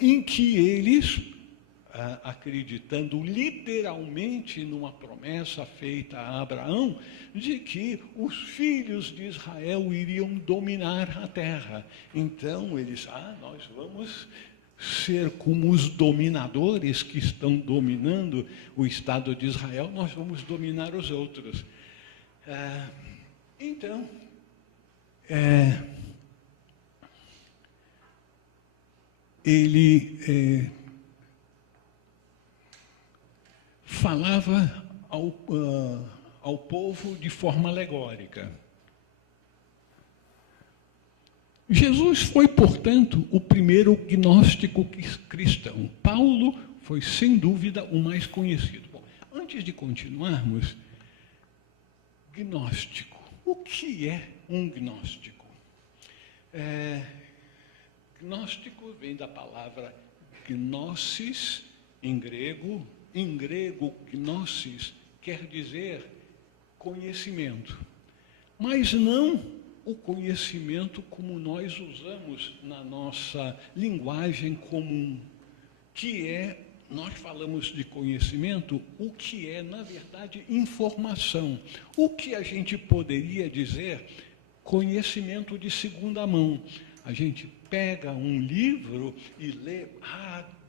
em que eles, acreditando literalmente numa promessa feita a Abraão, de que os filhos de Israel iriam dominar a terra. Então eles, nós vamos ser como os dominadores que estão dominando o Estado de Israel, nós vamos dominar os outros. Então, ele falava ao povo de forma alegórica. Jesus foi, portanto, o primeiro gnóstico cristão. Paulo foi, sem dúvida, o mais conhecido. Bom, antes de continuarmos, gnóstico. O que é um gnóstico? Gnóstico vem da palavra gnosis, em grego. Em grego, gnosis quer dizer conhecimento, mas não o conhecimento como nós usamos na nossa linguagem comum, que nós falamos de conhecimento, o que é, na verdade, informação. O que a gente poderia dizer conhecimento de segunda mão. A gente pega um livro e lê,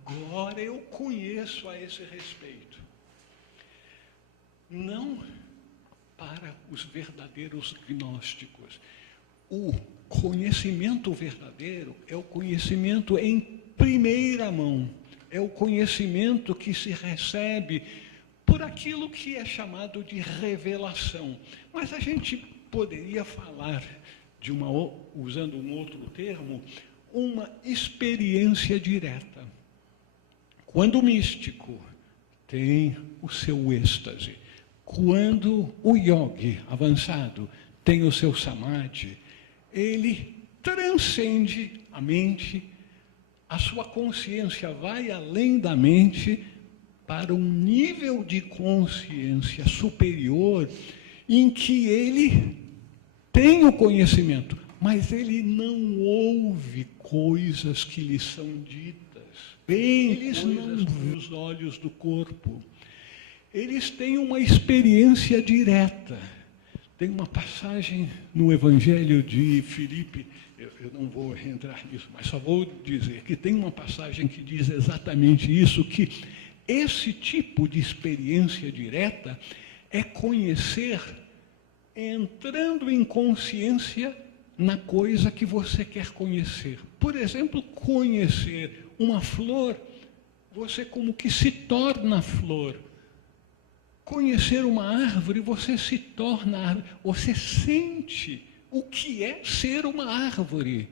agora eu conheço a esse respeito. Não para os verdadeiros gnósticos. O conhecimento verdadeiro é o conhecimento em primeira mão. É o conhecimento que se recebe por aquilo que é chamado de revelação. Mas a gente poderia falar, usando um outro termo, uma experiência direta. Quando o místico tem o seu êxtase, quando o yogi avançado tem o seu samadhi, ele transcende a mente, a sua consciência vai além da mente para um nível de consciência superior em que ele tem o conhecimento, mas ele não ouve coisas que lhe são ditas, eles não veem os olhos do corpo, eles têm uma experiência direta. Tem uma passagem no Evangelho de Filipe, eu não vou entrar nisso, mas só vou dizer que tem uma passagem que diz exatamente isso, que esse tipo de experiência direta é conhecer entrando em consciência na coisa que você quer conhecer. Por exemplo, conhecer uma flor, você como que se torna flor. Conhecer uma árvore, você se torna árvore, você sente o que é ser uma árvore.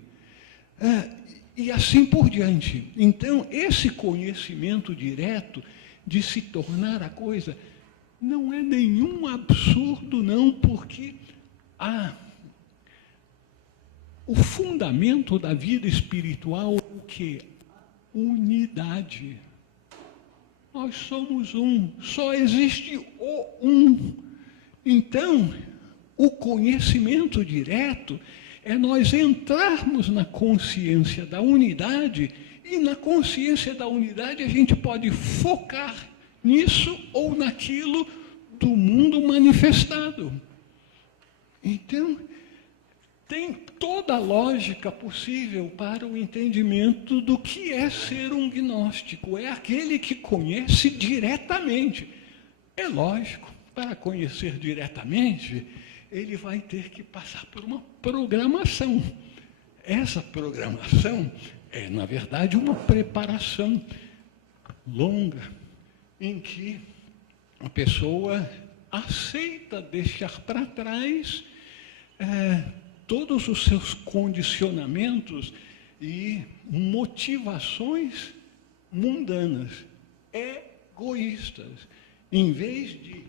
E assim por diante. Então, esse conhecimento direto de se tornar a coisa não é nenhum absurdo, não, porque o fundamento da vida espiritual é o quê? Unidade. Nós somos um, só existe o um. Então, o conhecimento direto é nós entrarmos na consciência da unidade, e na consciência da unidade a gente pode focar nisso ou naquilo do mundo manifestado. Então, tem toda a lógica possível para o entendimento do que é ser um gnóstico. É aquele que conhece diretamente. É lógico, para conhecer diretamente, ele vai ter que passar por uma programação. Essa programação é, na verdade, uma preparação longa, em que a pessoa aceita deixar para trás todos os seus condicionamentos e motivações mundanas, egoístas. Em vez de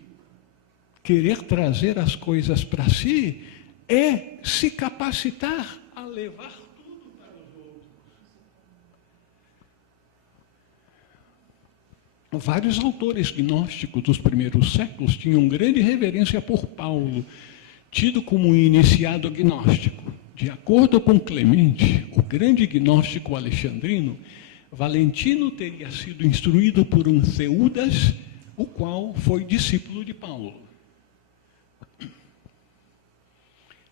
querer trazer as coisas para si, é se capacitar a levar tudo para os outros. Vários autores gnósticos dos primeiros séculos tinham grande reverência por Paulo, tido como iniciado gnóstico. De acordo com Clemente, o grande gnóstico alexandrino, Valentino teria sido instruído por um Teudas, o qual foi discípulo de Paulo.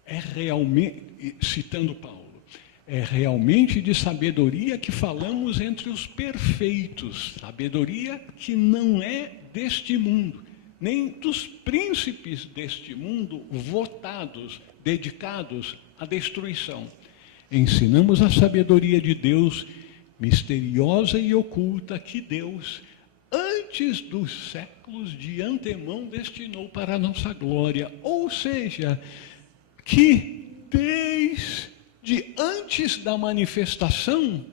É realmente, citando Paulo, é realmente de sabedoria que falamos entre os perfeitos, sabedoria que não é deste mundo, nem dos príncipes deste mundo votados, dedicados à destruição. Ensinamos a sabedoria de Deus, misteriosa e oculta, que Deus, antes dos séculos, de antemão destinou para a nossa glória. Ou seja, que desde antes da manifestação,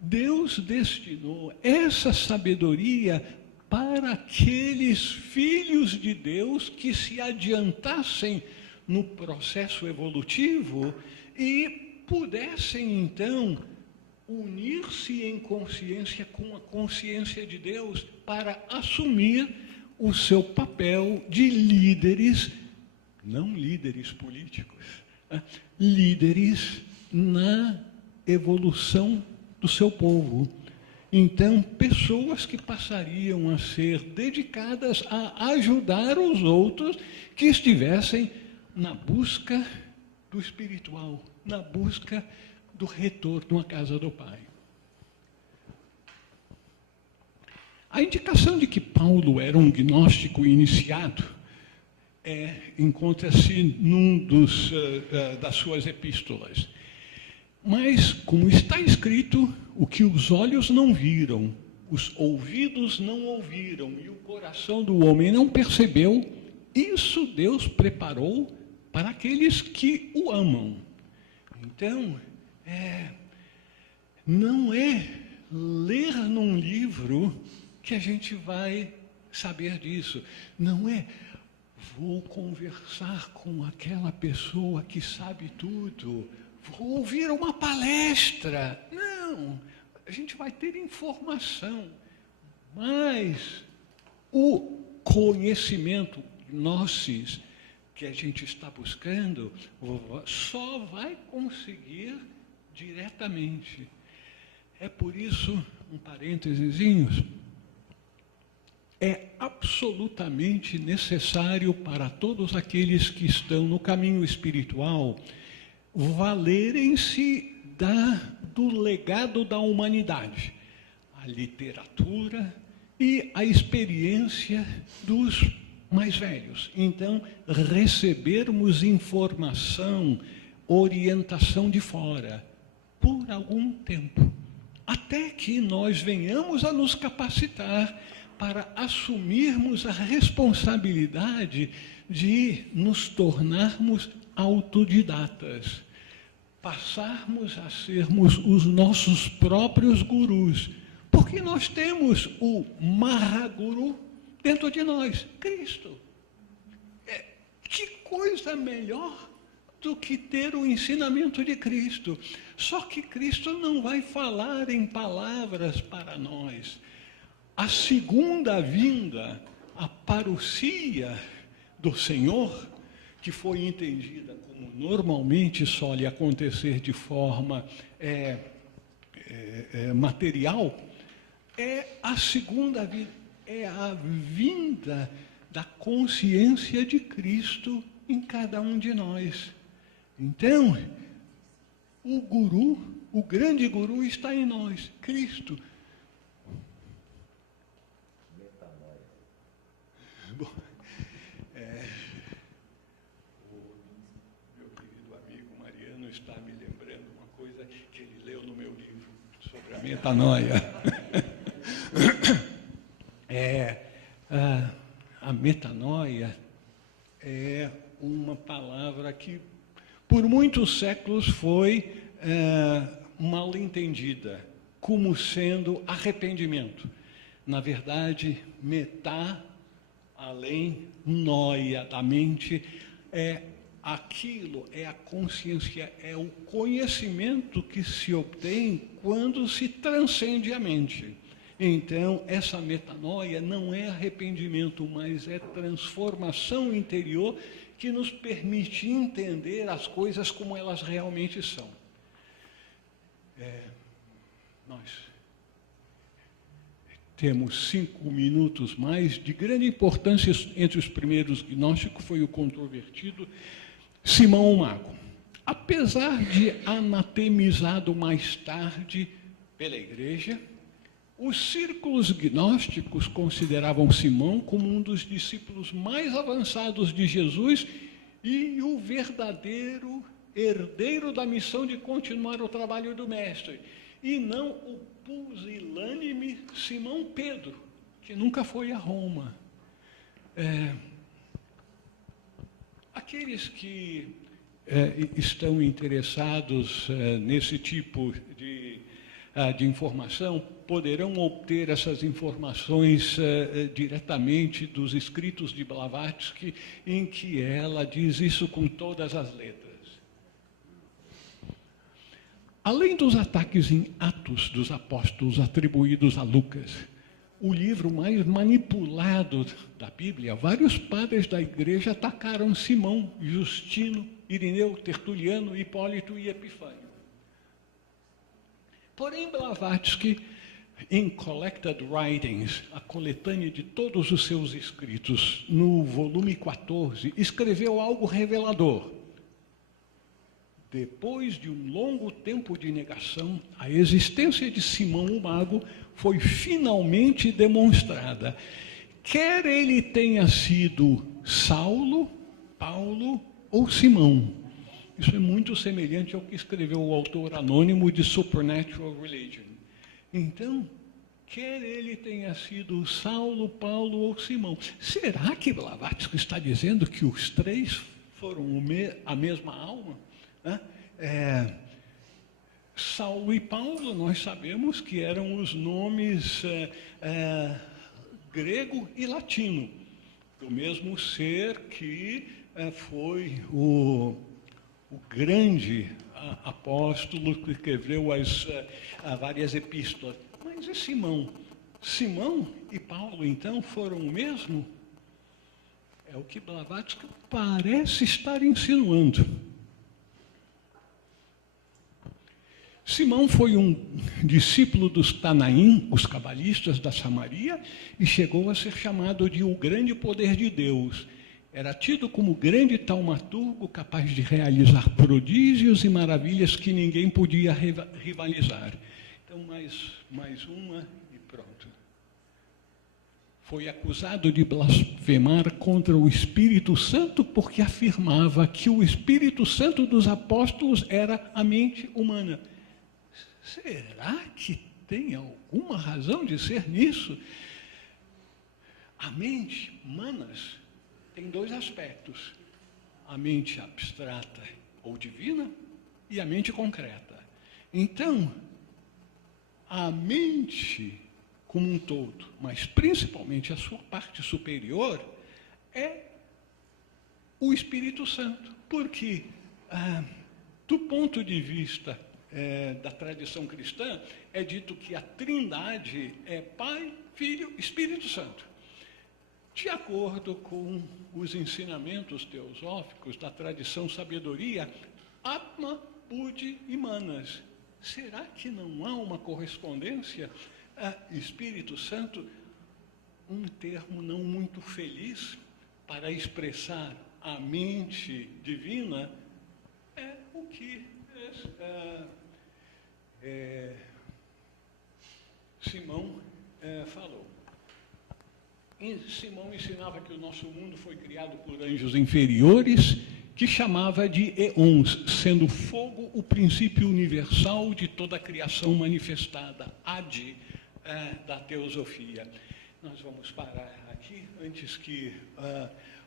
Deus destinou essa sabedoria para aqueles filhos de Deus que se adiantassem no processo evolutivo e pudessem, então, unir-se em consciência com a consciência de Deus para assumir o seu papel de líderes, não líderes políticos, líderes na evolução do seu povo. Então, pessoas que passariam a ser dedicadas a ajudar os outros que estivessem na busca do espiritual, na busca do retorno à casa do Pai. A indicação de que Paulo era um gnóstico iniciado encontra-se num das suas epístolas. Mas, como está escrito, o que os olhos não viram, os ouvidos não ouviram e o coração do homem não percebeu, isso Deus preparou para aqueles que o amam. Então, não é ler num livro que a gente vai saber disso. Não é, vou conversar com aquela pessoa que sabe tudo, vou ouvir uma palestra. Não, a gente vai ter informação, mas o conhecimento, gnosis, que a gente está buscando, só vai conseguir diretamente. É por isso, um parêntesezinho, é absolutamente necessário para todos aqueles que estão no caminho espiritual valerem-se do legado da humanidade, a literatura e a experiência dos mais velhos. Então, recebermos informação, orientação de fora, por algum tempo, até que nós venhamos a nos capacitar para assumirmos a responsabilidade de nos tornarmos autodidatas, passarmos a sermos os nossos próprios gurus, porque nós temos o Mahaguru dentro de nós, Cristo. Que coisa melhor do que ter o ensinamento de Cristo. Só que Cristo não vai falar em palavras para nós. A segunda vinda, a parousia do Senhor, que foi entendida como normalmente só lhe acontecer de forma material, é a segunda vinda, é a vinda da consciência de Cristo em cada um de nós. Então, o guru, o grande guru está em nós, Cristo. Bom, o meu querido amigo Mariano está me lembrando uma coisa que ele leu no meu livro sobre a metanoia. A metanoia é uma palavra que por muitos séculos foi mal entendida, como sendo arrependimento. Na verdade, metá, além, noia, da mente, é aquilo, é a consciência, é o conhecimento que se obtém quando se transcende a mente. Então, essa metanoia não é arrependimento, mas é transformação interior que nos permite entender as coisas como elas realmente são. Nós temos 5 minutos mais. De grande importância entre os primeiros gnósticos foi o controvertido Simão o Mago. Apesar de anatemizado mais tarde pela Igreja, os círculos gnósticos consideravam Simão como um dos discípulos mais avançados de Jesus e o verdadeiro herdeiro da missão de continuar o trabalho do Mestre, e não o pusilânime Simão Pedro, que nunca foi a Roma. Aqueles que estão interessados nesse tipo de informação poderão obter essas informações diretamente dos escritos de Blavatsky, em que ela diz isso com todas as letras. Além dos ataques em Atos dos Apóstolos atribuídos a Lucas, o livro mais manipulado da Bíblia, vários padres da Igreja atacaram Simão, Justino, Irineu, Tertuliano, Hipólito e Epifânio. Porém, Blavatsky, em Collected Writings, a coletânea de todos os seus escritos, no volume 14, escreveu algo revelador. Depois de um longo tempo de negação, a existência de Simão o Mago foi finalmente demonstrada. Quer ele tenha sido Saulo, Paulo ou Simão. Isso é muito semelhante ao que escreveu o autor anônimo de Supernatural Religion. Então, quer ele tenha sido Saulo, Paulo ou Simão. Será que Blavatsky está dizendo que os três foram a mesma alma? Saulo e Paulo, nós sabemos que eram os nomes grego e latino, do mesmo ser que foi o grande apóstolo que escreveu as várias epístolas. Mas e Simão? Simão e Paulo, então, foram o mesmo? É o que Blavatsky parece estar insinuando. Simão foi um discípulo dos Tanaim, os cabalistas da Samaria, e chegou a ser chamado de o grande poder de Deus. Era tido como grande taumaturgo capaz de realizar prodígios e maravilhas que ninguém podia rivalizar. Então, mais uma e pronto. Foi acusado de blasfemar contra o Espírito Santo porque afirmava que o Espírito Santo dos apóstolos era a mente humana. Será que tem alguma razão de ser nisso? A mente, manas, tem dois aspectos: a mente abstrata ou divina e a mente concreta. Então, a mente como um todo, mas principalmente a sua parte superior, é o Espírito Santo. Porque, do ponto de vista da tradição cristã, é dito que a Trindade é Pai, Filho, Espírito Santo. De acordo com os ensinamentos teosóficos da tradição sabedoria, Atma, Budi e Manas. Será que não há uma correspondência a Espírito Santo? Um termo não muito feliz para expressar a mente divina é o que Simão falou. Simão ensinava que o nosso mundo foi criado por anjos inferiores, que chamava de eons, sendo fogo o princípio universal de toda a criação manifestada, Adi, da teosofia. Nós vamos parar aqui, antes que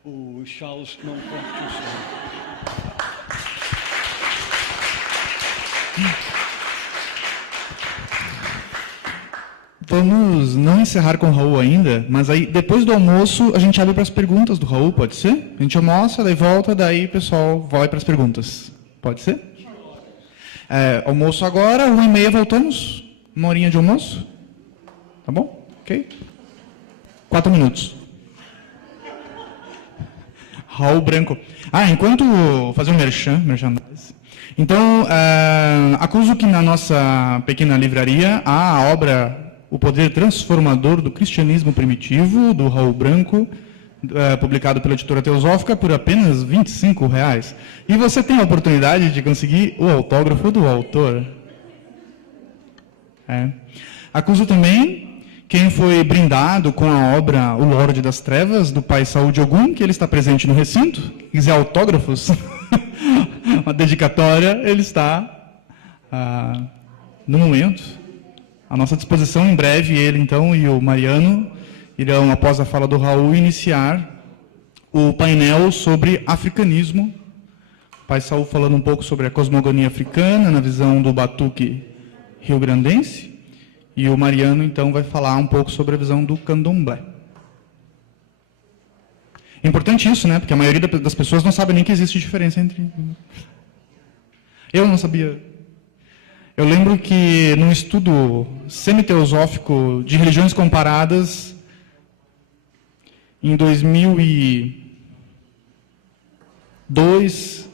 o Charles não corte o som. Vamos não encerrar com o Raul ainda, mas aí depois do almoço a gente abre para as perguntas do Raul, pode ser? A gente almoça, daí volta, daí o pessoal vai para as perguntas. Pode ser? Almoço agora, 1h30 voltamos. 1 horinha de almoço. Tá bom? Ok? 4 minutos. Raul Branco. Enquanto fazer um merchandise. Então, acuso que na nossa pequena livraria há a obra O Poder Transformador do Cristianismo Primitivo, do Raul Branco, publicado pela editora Teosófica por apenas R$25. E você tem a oportunidade de conseguir o autógrafo do autor. Acuso também quem foi brindado com a obra O Lorde das Trevas, do Pai Saúde Ogum, que ele está presente no recinto. Se quiser autógrafos, uma dedicatória, ele está no momento à nossa disposição. Em breve, ele então e o Mariano irão, após a fala do Raul, iniciar o painel sobre africanismo. O Pai Saúl falando um pouco sobre a cosmogonia africana, na visão do Batuque rio-grandense. E o Mariano, então, vai falar um pouco sobre a visão do candomblé. É importante isso, né? Porque a maioria das pessoas não sabe nem que existe diferença entre... Eu não sabia. Eu lembro que num estudo semiteosófico de religiões comparadas, em 2002,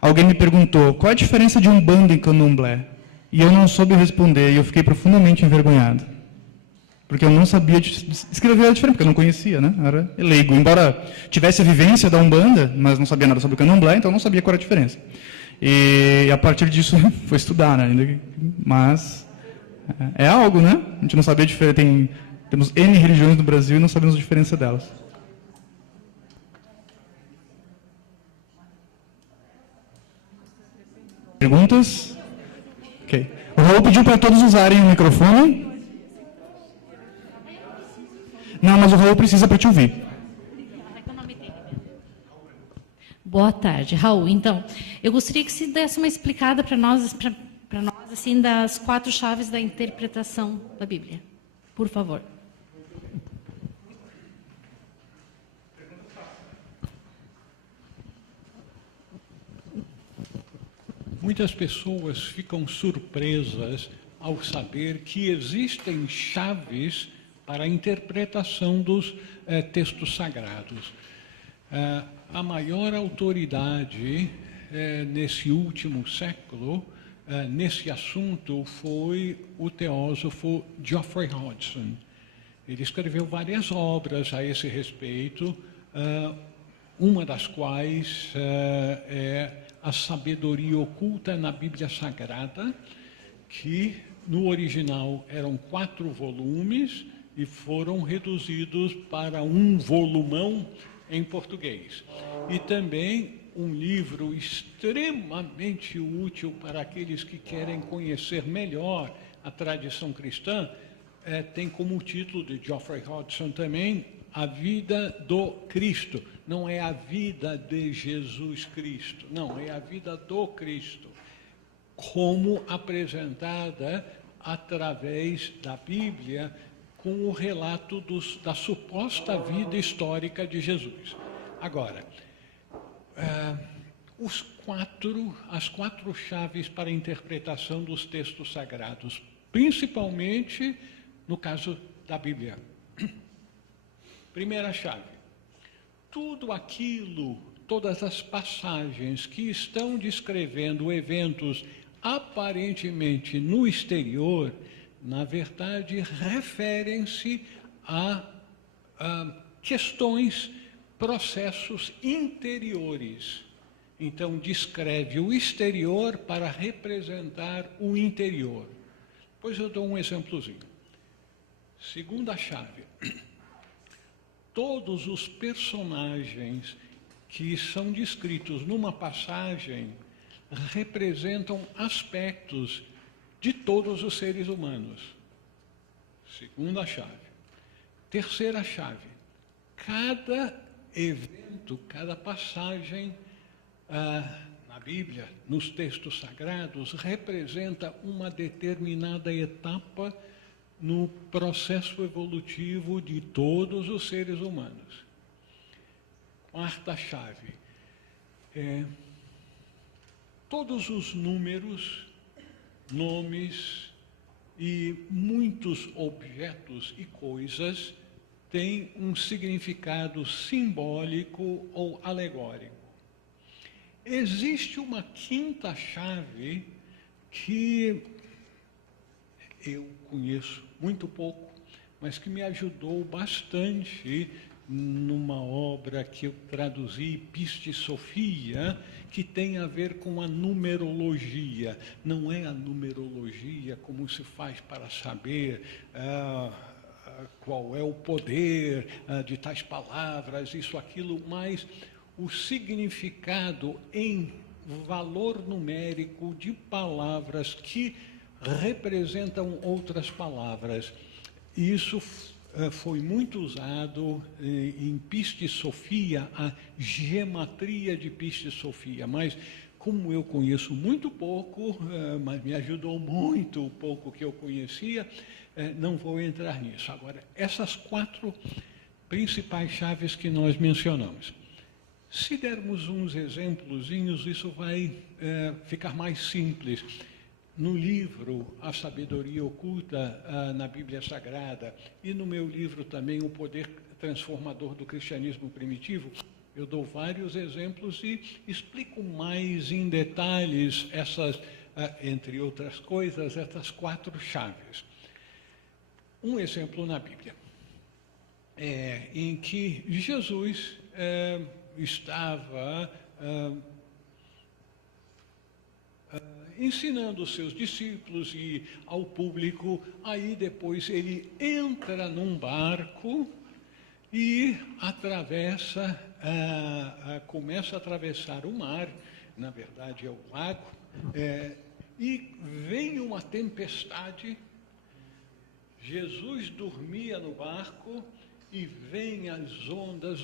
alguém me perguntou qual é a diferença de Umbanda e Candomblé. E eu não soube responder, e eu fiquei profundamente envergonhado. Porque eu não sabia escrever a diferença, porque eu não conhecia, né? Era leigo. Embora tivesse a vivência da Umbanda, mas não sabia nada sobre o Candomblé, então eu não sabia qual era a diferença. E a partir disso foi estudar, né? Mas é algo, né? A gente não sabia a diferença. Temos N religiões no Brasil e não sabemos a diferença delas. Perguntas? Ok. O Raul pediu para todos usarem o microfone. Não, mas o Raul precisa para te ouvir. Boa tarde, Raul. Então, eu gostaria que você desse uma explicada para nós, para nós, assim, das 4 chaves da interpretação da Bíblia. Por favor. Muitas pessoas ficam surpresas ao saber que existem chaves para a interpretação dos textos sagrados. A maior autoridade nesse último século, nesse assunto, foi o teósofo Geoffrey Hodgson. Ele escreveu várias obras a esse respeito, uma das quais é A Sabedoria Oculta na Bíblia Sagrada, que no original eram 4 volumes e foram reduzidos para um volumão em português. E também um livro extremamente útil para aqueles que querem conhecer melhor a tradição cristã, tem como título de Geoffrey Hodgson também, A Vida do Cristo. Não é a vida de Jesus Cristo, não, é a vida do Cristo, como apresentada através da Bíblia, com o relato da suposta vida histórica de Jesus. Agora, as 4 chaves para a interpretação dos textos sagrados, principalmente no caso da Bíblia. Primeira chave: todas as passagens que estão descrevendo eventos aparentemente no exterior, na verdade, referem-se a questões, processos interiores. Então, descreve o exterior para representar o interior. Pois eu dou um exemplozinho. Segunda chave: todos os personagens que são descritos numa passagem representam aspectos de todos os seres humanos. Segunda chave. Terceira chave: cada evento, cada passagem na Bíblia, nos textos sagrados, representa uma determinada etapa no processo evolutivo de todos os seres humanos. Quarta chave: todos os números, nomes e muitos objetos e coisas têm um significado simbólico ou alegórico. Existe uma quinta chave que eu conheço muito pouco, mas que me ajudou bastante numa obra que eu traduzi, Pistis Sophia, que tem a ver com a numerologia. Não é a numerologia como se faz para saber qual é o poder de tais palavras, isso, aquilo, mas o significado em valor numérico de palavras que representam outras palavras. Isso foi muito usado em Pistis Sophia, a gematria de Pistis Sophia, mas como eu conheço muito pouco, mas me ajudou muito o pouco que eu conhecia, não vou entrar nisso. Agora, essas 4 principais chaves que nós mencionamos. Se dermos uns exemplozinhos, isso vai ficar mais simples. No livro A Sabedoria Oculta na Bíblia Sagrada e no meu livro também O Poder Transformador do Cristianismo Primitivo, eu dou vários exemplos e explico mais em detalhes essas, entre outras coisas, essas 4 chaves. Um exemplo na Bíblia, em que Jesus estava ensinando os seus discípulos e ao público, aí depois ele entra num barco e atravessa, começa a atravessar o mar, na verdade é o lago, e vem uma tempestade. Jesus dormia no barco e vêm as ondas,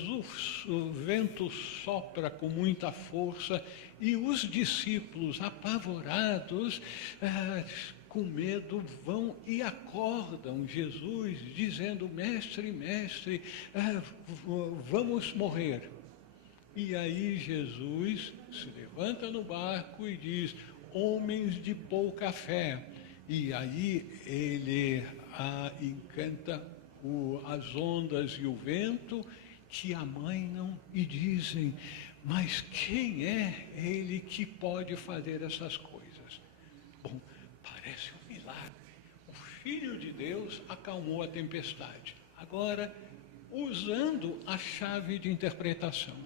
o vento sopra com muita força, e os discípulos, apavorados, com medo, vão e acordam Jesus, dizendo: mestre, mestre, vamos morrer. E aí Jesus se levanta no barco e diz: homens de pouca fé. E aí ele encanta as ondas e o vento, que amainam e dizem: mas quem é ele que pode fazer essas coisas? Bom, parece um milagre. O Filho de Deus acalmou a tempestade. Agora, usando a chave de interpretação,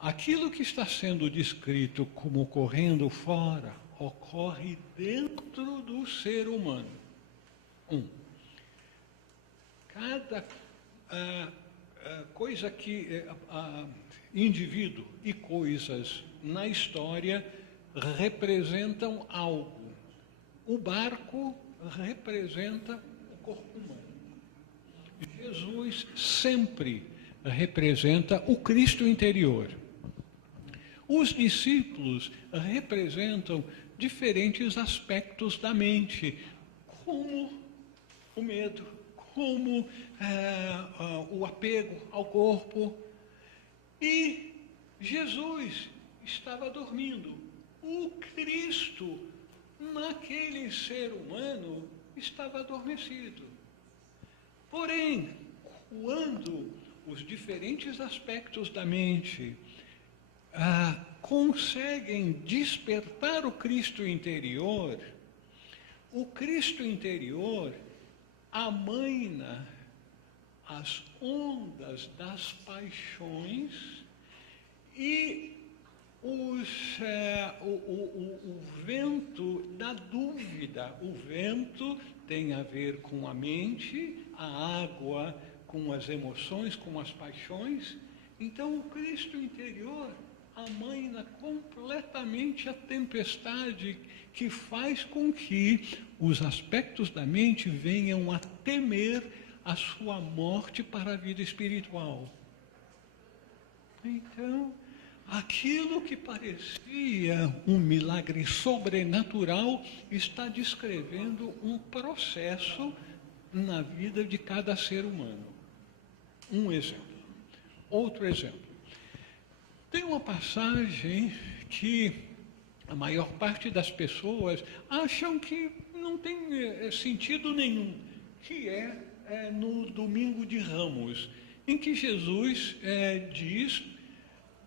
aquilo que está sendo descrito como ocorrendo fora, ocorre dentro do ser humano. Cada coisa que indivíduo e coisas na história representam algo. O barco representa o corpo humano. Jesus sempre representa o Cristo interior. Os discípulos representam diferentes aspectos da mente, como o medo, como o apego ao corpo. E Jesus estava dormindo. O Cristo, naquele ser humano, estava adormecido. Porém, quando os diferentes aspectos da mente conseguem despertar o Cristo interior amaina as ondas das paixões e o vento da dúvida. O vento tem a ver com a mente, a água com as emoções, com as paixões. Então, o Cristo interior amaina completamente a tempestade, que faz com que os aspectos da mente venham a temer a sua morte para a vida espiritual. Então, aquilo que parecia um milagre sobrenatural está descrevendo um processo na vida de cada ser humano. Um exemplo. Outro exemplo. Tem uma passagem que a maior parte das pessoas acham que não tem sentido nenhum, que é no Domingo de Ramos, em que Jesus diz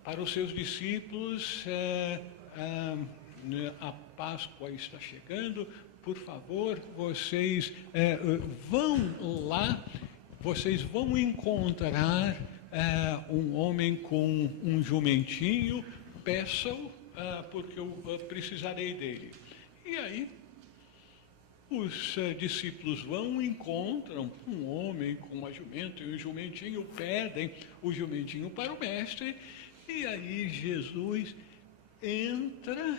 para os seus discípulos: a Páscoa está chegando, por favor, vocês vão lá, vocês vão encontrar um homem com um jumentinho, peçam, porque eu precisarei dele. E aí, os discípulos vão, encontram um homem com uma jumenta e um jumentinho, pedem o jumentinho para o mestre, e aí Jesus entra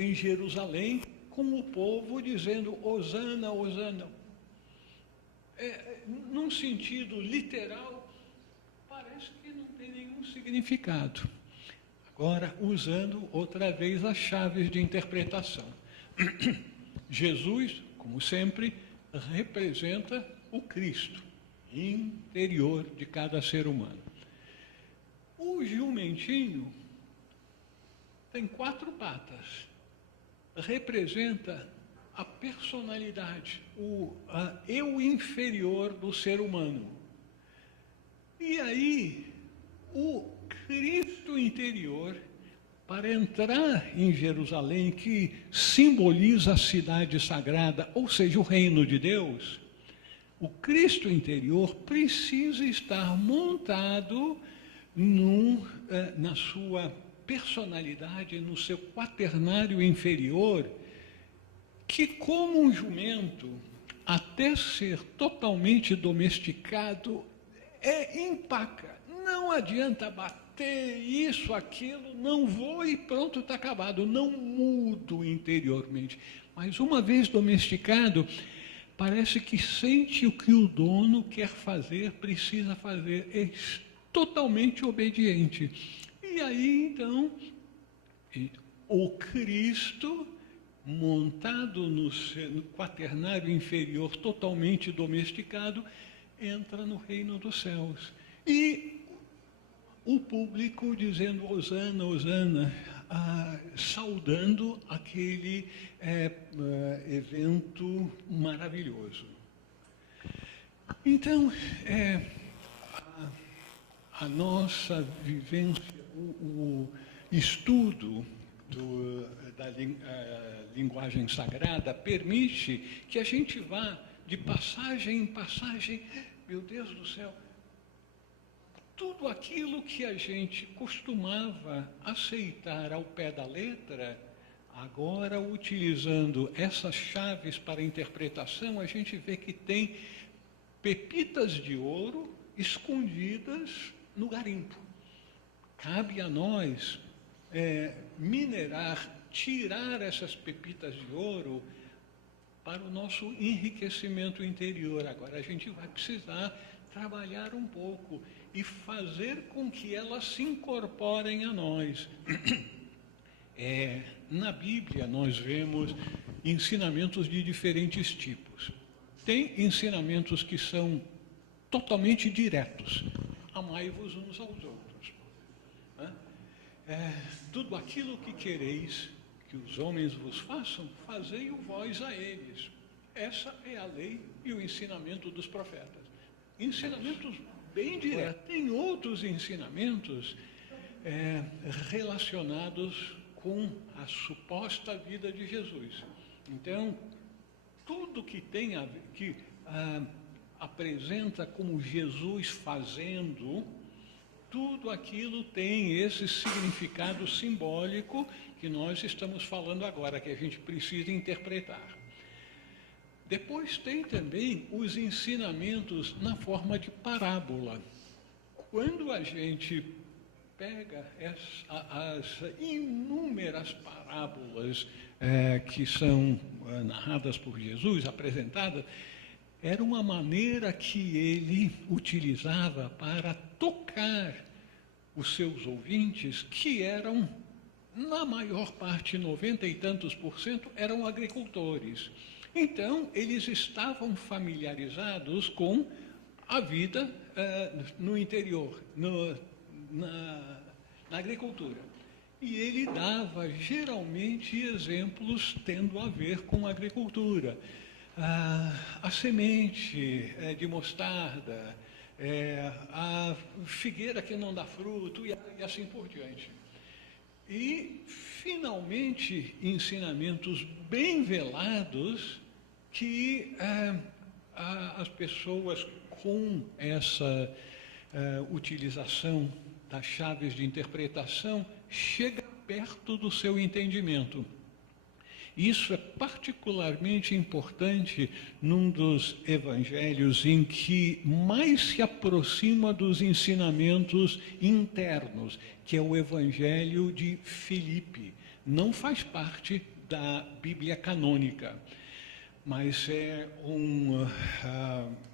em Jerusalém com o povo dizendo: Hosana, Hosana. Num sentido literal, parece que não tem nenhum significado. Agora, usando outra vez as chaves de interpretação. Jesus, como sempre, representa o Cristo interior de cada ser humano. O jumentinho tem 4 patas, representa a personalidade, o eu inferior do ser humano. E aí, o Cristo interior, para entrar em Jerusalém, que simboliza a cidade sagrada, ou seja, o reino de Deus, o Cristo interior precisa estar montado na sua personalidade, no seu quaternário inferior, que, como um jumento, até ser totalmente domesticado, empaca. Não adianta bater isso, aquilo, não vou e pronto, está acabado. Não mudo interiormente. Mas uma vez domesticado, parece que sente o que o dono quer fazer, precisa fazer, é totalmente obediente. E aí, então, o Cristo, montado no quaternário inferior, totalmente domesticado, entra no reino dos céus. E o público dizendo Hosana, Hosana, saudando aquele evento maravilhoso. Então, a nossa vivência, o estudo da linguagem sagrada permite que a gente vá de passagem em passagem. Meu Deus do céu, tudo aquilo que a gente costumava aceitar ao pé da letra, agora utilizando essas chaves para interpretação, a gente vê que tem pepitas de ouro escondidas no garimpo. Cabe a nós minerar, tirar essas pepitas de ouro para o nosso enriquecimento interior. Agora a gente vai precisar trabalhar um pouco e fazer com que elas se incorporem a nós. Na Bíblia nós vemos ensinamentos de diferentes tipos. Tem ensinamentos que são totalmente diretos. Amai-vos uns aos outros. Tudo aquilo que quereis que os homens vos façam, fazei-o vós a eles. Essa é a lei e o ensinamento dos profetas. Ensinamentos bem diretos. Tem outros ensinamentos relacionados com a suposta vida de Jesus. Então, tudo que tem a ver, que apresenta como Jesus fazendo, tudo aquilo tem esse significado simbólico que nós estamos falando agora, que a gente precisa interpretar. Depois tem também os ensinamentos na forma de parábola. Quando a gente pega as inúmeras parábolas que são narradas por Jesus, apresentadas, era uma maneira que ele utilizava para tocar os seus ouvintes, que eram, na maior parte, 90 e tantos %, eram agricultores. Então, eles estavam familiarizados com a vida no interior, na agricultura. E ele dava, geralmente, exemplos tendo a ver com a agricultura. A semente de mostarda, a figueira que não dá fruto, e assim por diante. E, finalmente, ensinamentos bem velados que as pessoas com essa utilização das chaves de interpretação chegam perto do seu entendimento. Isso é particularmente importante num dos evangelhos em que mais se aproxima dos ensinamentos internos, que é o evangelho de Filipe. Não faz parte da Bíblia canônica, mas é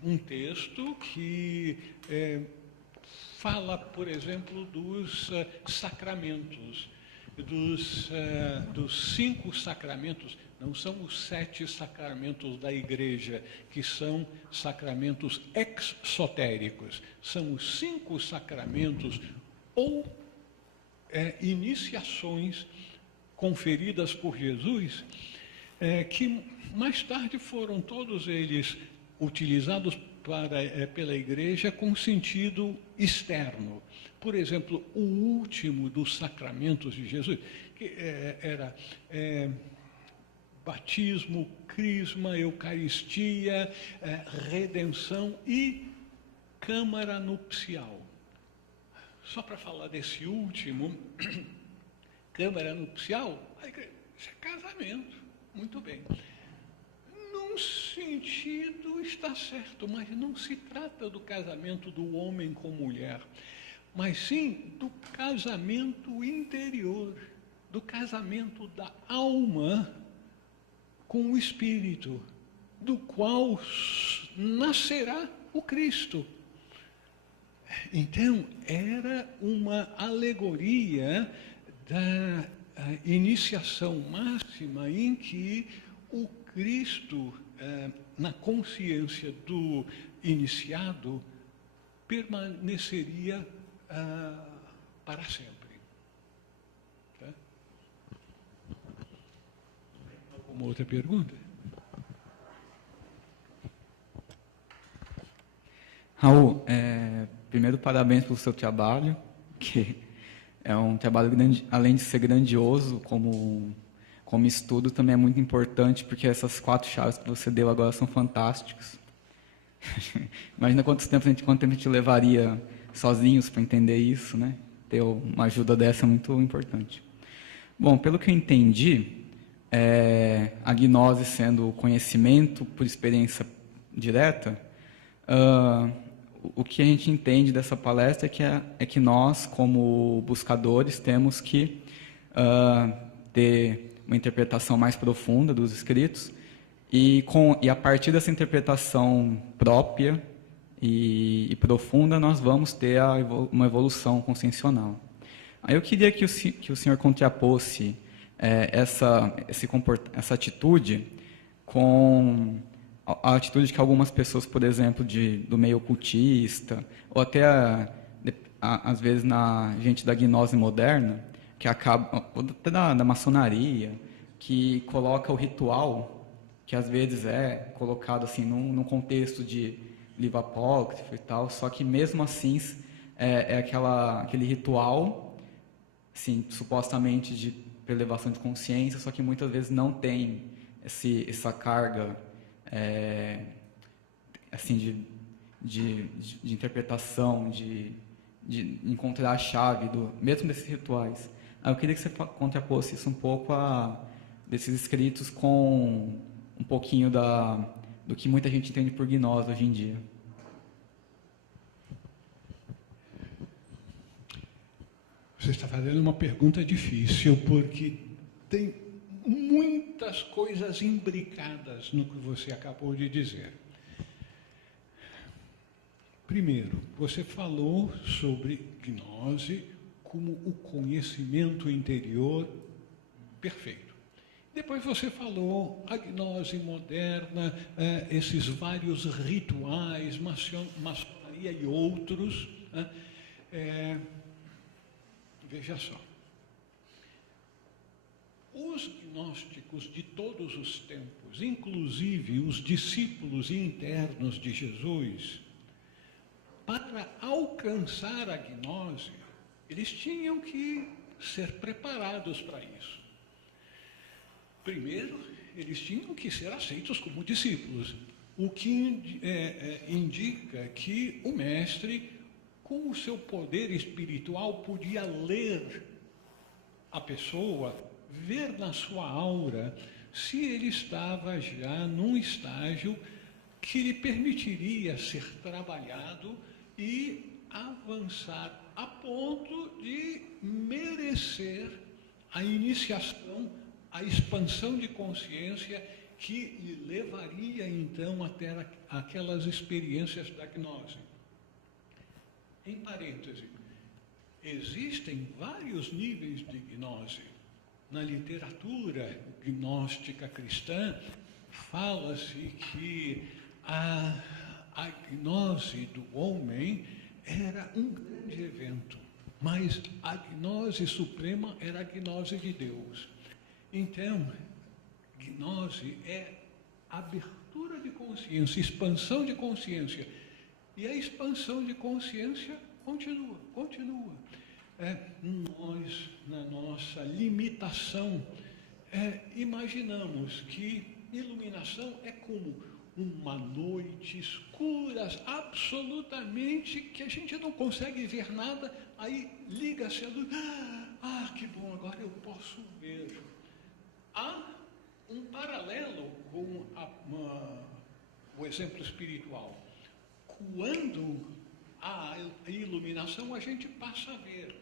um texto que fala, por exemplo, dos sacramentos. Dos 5 sacramentos, não são os 7 sacramentos da igreja, que são sacramentos exotéricos, são os 5 sacramentos ou iniciações conferidas por Jesus, que mais tarde foram todos eles utilizados pela igreja com sentido externo. Por exemplo, o último dos sacramentos de Jesus, que era batismo, crisma, eucaristia, redenção e câmara nupcial. Só para falar desse último, câmara nupcial, isso é casamento, muito bem. Num sentido está certo, mas não se trata do casamento do homem com mulher, mas sim do casamento interior, do casamento da alma com o espírito. do qual nascerá o Cristo. Então, era uma alegoria da iniciação máxima em que o Cristo, na consciência do iniciado, permaneceria para sempre. Tá? Alguma outra pergunta? Raul, primeiro parabéns pelo seu trabalho, que é um trabalho grande, além de ser grandioso como estudo, também é muito importante, porque essas 4 chaves que você deu agora são fantásticas. Imagina quanto tempo a gente levaria sozinhos para entender isso, né? Ter uma ajuda dessa é muito importante. Bom, pelo que eu entendi, a gnose sendo o conhecimento por experiência direta, o que a gente entende dessa palestra é que nós, como buscadores, temos que ter uma interpretação mais profunda dos escritos e a partir dessa interpretação própria e profunda, nós vamos ter uma evolução consciencial. Aí eu queria que o senhor contrapôsse essa atitude com a atitude que algumas pessoas, por exemplo, do meio ocultista, ou até, às vezes, na gente da gnose moderna, que acaba, ou até da maçonaria, que coloca o ritual, que às vezes é colocado assim, num contexto de livro apócrifo e tal, só que mesmo assim aquele ritual, assim, supostamente de elevação de consciência, só que muitas vezes não tem essa carga assim de interpretação, de encontrar a chave mesmo desses rituais. Eu queria que você contrapôsse isso um pouco desses escritos com um pouquinho do que muita gente entende por gnose hoje em dia. Você está fazendo uma pergunta difícil, porque tem muitas coisas imbricadas no que você acabou de dizer. Primeiro, você falou sobre gnose como o conhecimento interior perfeito. Depois você falou a gnose moderna, esses vários rituais, maçonaria e outros. Veja só. Os gnósticos de todos os tempos, inclusive os discípulos internos de Jesus, para alcançar a gnose, eles tinham que ser preparados para isso. Primeiro, eles tinham que ser aceitos como discípulos, o que indica que o mestre, com o seu poder espiritual, podia ler a pessoa, ver na sua aura se ele estava já num estágio que lhe permitiria ser trabalhado e avançar a ponto de merecer a iniciação, a expansão de consciência que lhe levaria então até aquelas experiências da gnose. Em parêntese, existem vários níveis de gnose. Na literatura gnóstica cristã, fala-se que a gnose do homem era um grande evento, mas a gnose suprema era a gnose de Deus. Então, gnose é abertura de consciência, expansão de consciência. E a expansão de consciência continua. Nós, na nossa limitação, imaginamos que iluminação é como uma noite escura, absolutamente, que a gente não consegue ver nada, aí liga-se a luz, que bom, agora eu posso ver. Há um paralelo com o exemplo espiritual. Quando há iluminação, a gente passa a ver.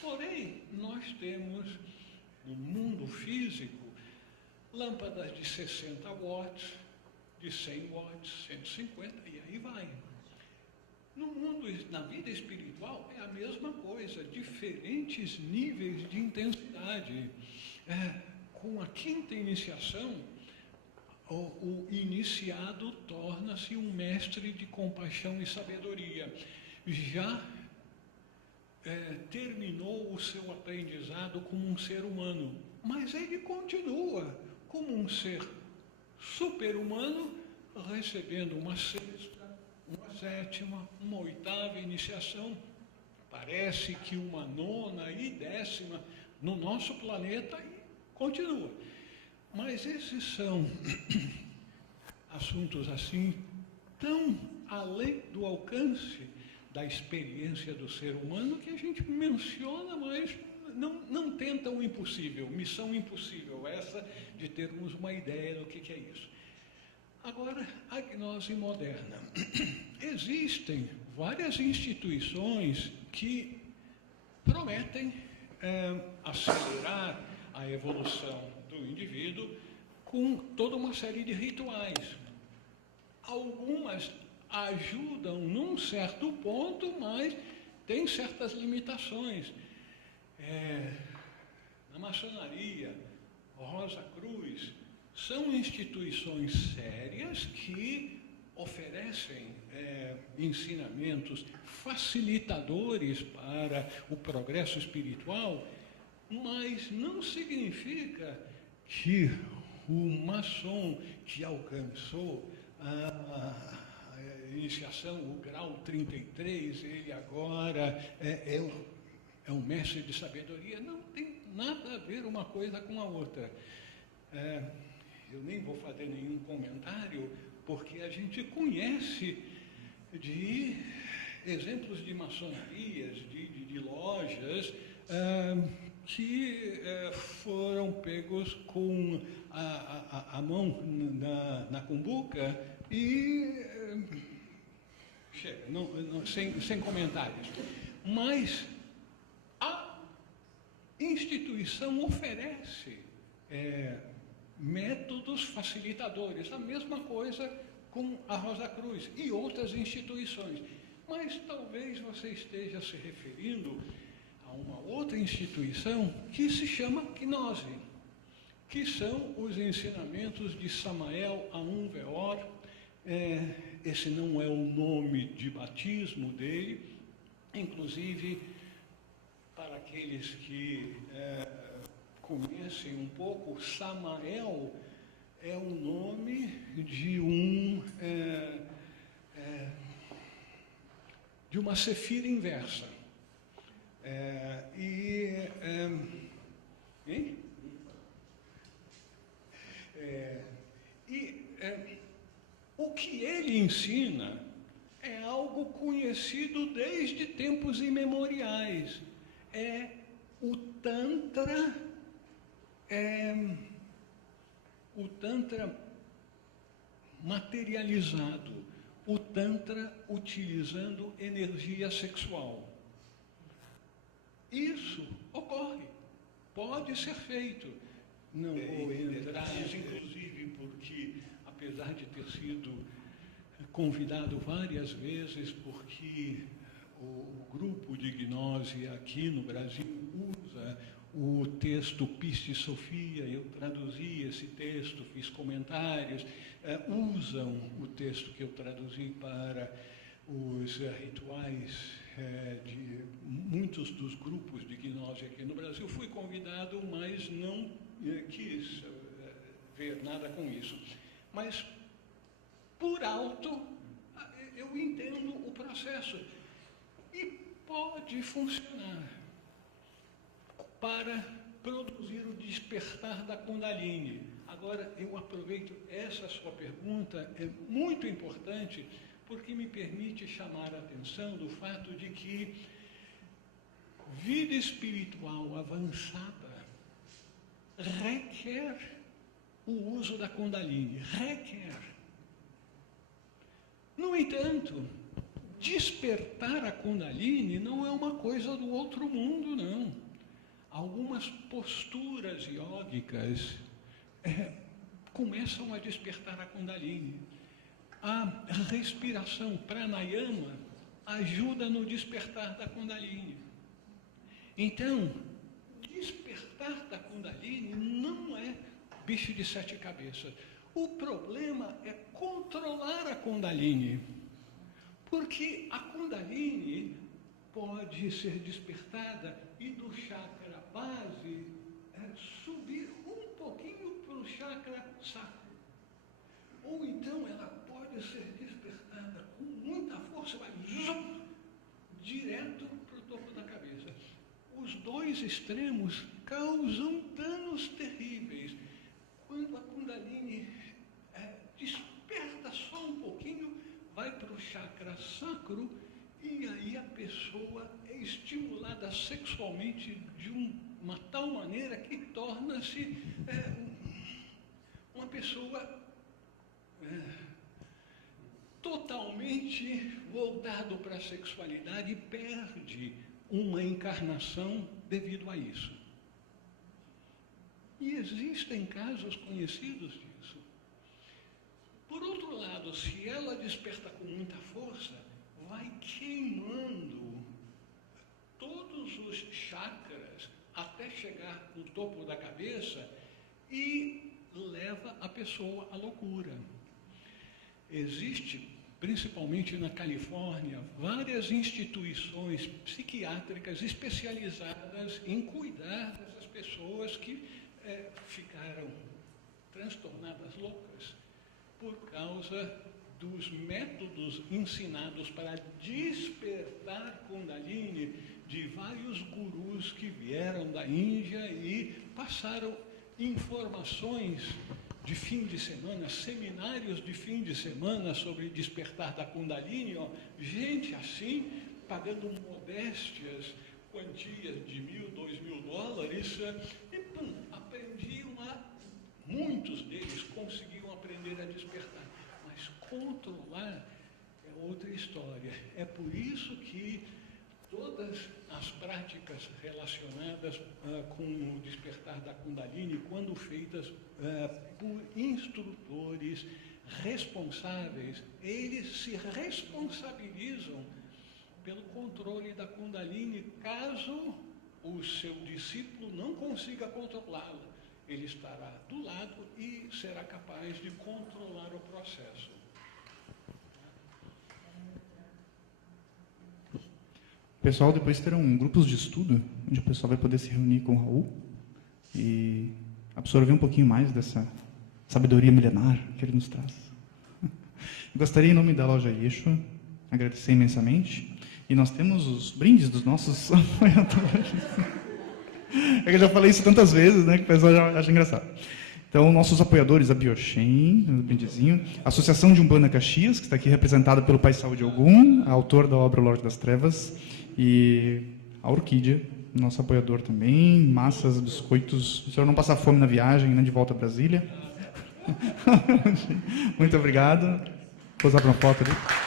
Porém, nós temos, no mundo físico, lâmpadas de 60 watts, de 100 watts, 150, e aí vai. No mundo, na vida espiritual, é a mesma coisa, diferentes níveis de intensidade. Com a quinta iniciação, o iniciado torna-se um mestre de compaixão e sabedoria. Já terminou o seu aprendizado como um ser humano, mas ele continua como um ser super-humano, recebendo uma sexta, uma sétima, uma oitava iniciação, parece que uma nona e décima no nosso planeta, e continua. Mas esses são assuntos assim, tão além do alcance da experiência do ser humano, que a gente menciona, mas não tenta o impossível, missão impossível, essa de termos uma ideia do que é isso. Agora, a gnose moderna. Existem várias instituições que prometem acelerar a evolução do indivíduo com toda uma série de rituais. Algumas ajudam num certo ponto, mas tem certas limitações. Na maçonaria, Rosa Cruz, são instituições sérias que oferecem ensinamentos facilitadores para o progresso espiritual, mas não significa que o maçom que alcançou a iniciação, o grau 33, ele agora é um mestre de sabedoria. Não tem nada a ver uma coisa com a outra. Eu nem vou fazer nenhum comentário, porque a gente conhece de exemplos de maçonarias, de lojas, que foram pegos com a mão na cumbuca e chega, sem comentários. Mas a instituição oferece métodos facilitadores, a mesma coisa com a Rosa Cruz e outras instituições. Mas talvez você esteja se referindo a uma outra instituição que se chama Gnose, que são os ensinamentos de Samael Aun Weor. Esse não é o nome de batismo dele, inclusive para aqueles que conhecem um pouco, Samael é o nome de de uma sefira inversa. O que ele ensina é algo conhecido desde tempos imemoriais. É o Tantra, materializado, o Tantra utilizando energia sexual. Isso ocorre, pode ser feito. Não vou entrar, inclusive, porque, apesar de ter sido convidado várias vezes, porque o grupo de gnose aqui no Brasil usa o texto Pistis Sophia, eu traduzi esse texto, fiz comentários, usam o texto que eu traduzi para os rituais de muitos dos grupos de gnose aqui no Brasil. Fui convidado, mas não quis ver nada com isso. Mas, por alto, eu entendo o processo e pode funcionar para produzir o despertar da Kundalini. Agora, eu aproveito essa sua pergunta, é muito importante, porque me permite chamar a atenção do fato de que vida espiritual avançada requer o uso da Kundalini, requer. No entanto, despertar a Kundalini não é uma coisa do outro mundo, não. Algumas posturas iógicas começam a despertar a Kundalini. A respiração pranayama ajuda no despertar da Kundalini. Então, despertar da Kundalini não é bicho de 7 cabeças. O problema é controlar a Kundalini. Porque a Kundalini pode ser despertada e do chakra base subir um pouquinho para o chakra sacro. Ou então ela pode ser despertada com muita força, vai direto para o topo da cabeça. Os dois extremos causam danos terríveis. Quando a Kundalini desperta só um pouquinho, vai para o chakra sacro e aí a pessoa é estimulada sexualmente de uma tal maneira que torna-se uma pessoa totalmente voltado para a sexualidade e perde uma encarnação devido a isso. E existem casos conhecidos disso. Por outro lado, se ela desperta com muita força, vai queimando todos os chakras até chegar no topo da cabeça e leva a pessoa à loucura. Existe, principalmente na Califórnia, várias instituições psiquiátricas especializadas em cuidar dessas pessoas que ficaram transtornadas, loucas, por causa dos métodos ensinados para despertar Kundalini de vários gurus que vieram da Índia e passaram informações de fim de semana, seminários de fim de semana sobre despertar da Kundalini, gente assim, pagando modéstias, quantias de $1.000, $2.000, e aprendiam muitos deles conseguiam aprender a despertar. Mas controlar é outra história. É por isso que todas as práticas relacionadas com o despertar da Kundalini, quando feitas por instrutores responsáveis, eles se responsabilizam pelo controle da Kundalini. Caso o seu discípulo não consiga controlá-la, ele estará do lado e será capaz de controlar o processo. Pessoal, depois terão grupos de estudo, onde o pessoal vai poder se reunir com o Raul e absorver um pouquinho mais dessa sabedoria milenar que ele nos traz. Eu gostaria, em nome da loja Yeshua, agradecer imensamente. E nós temos os brindes dos nossos apoiadores. É que eu já falei isso tantas vezes, né, que o pessoal já acha engraçado. Então, nossos apoiadores, a Bioshen, o brindezinho, a Associação de Umbanda Caxias, que está aqui representada pelo Pai Saúde Ogum, autor da obra O Lorde das Trevas, e a Orquídea, nosso apoiador também, massas, biscoitos. O senhor não passar fome na viagem, né, de volta a Brasília. Muito obrigado. Vou usar para uma foto ali.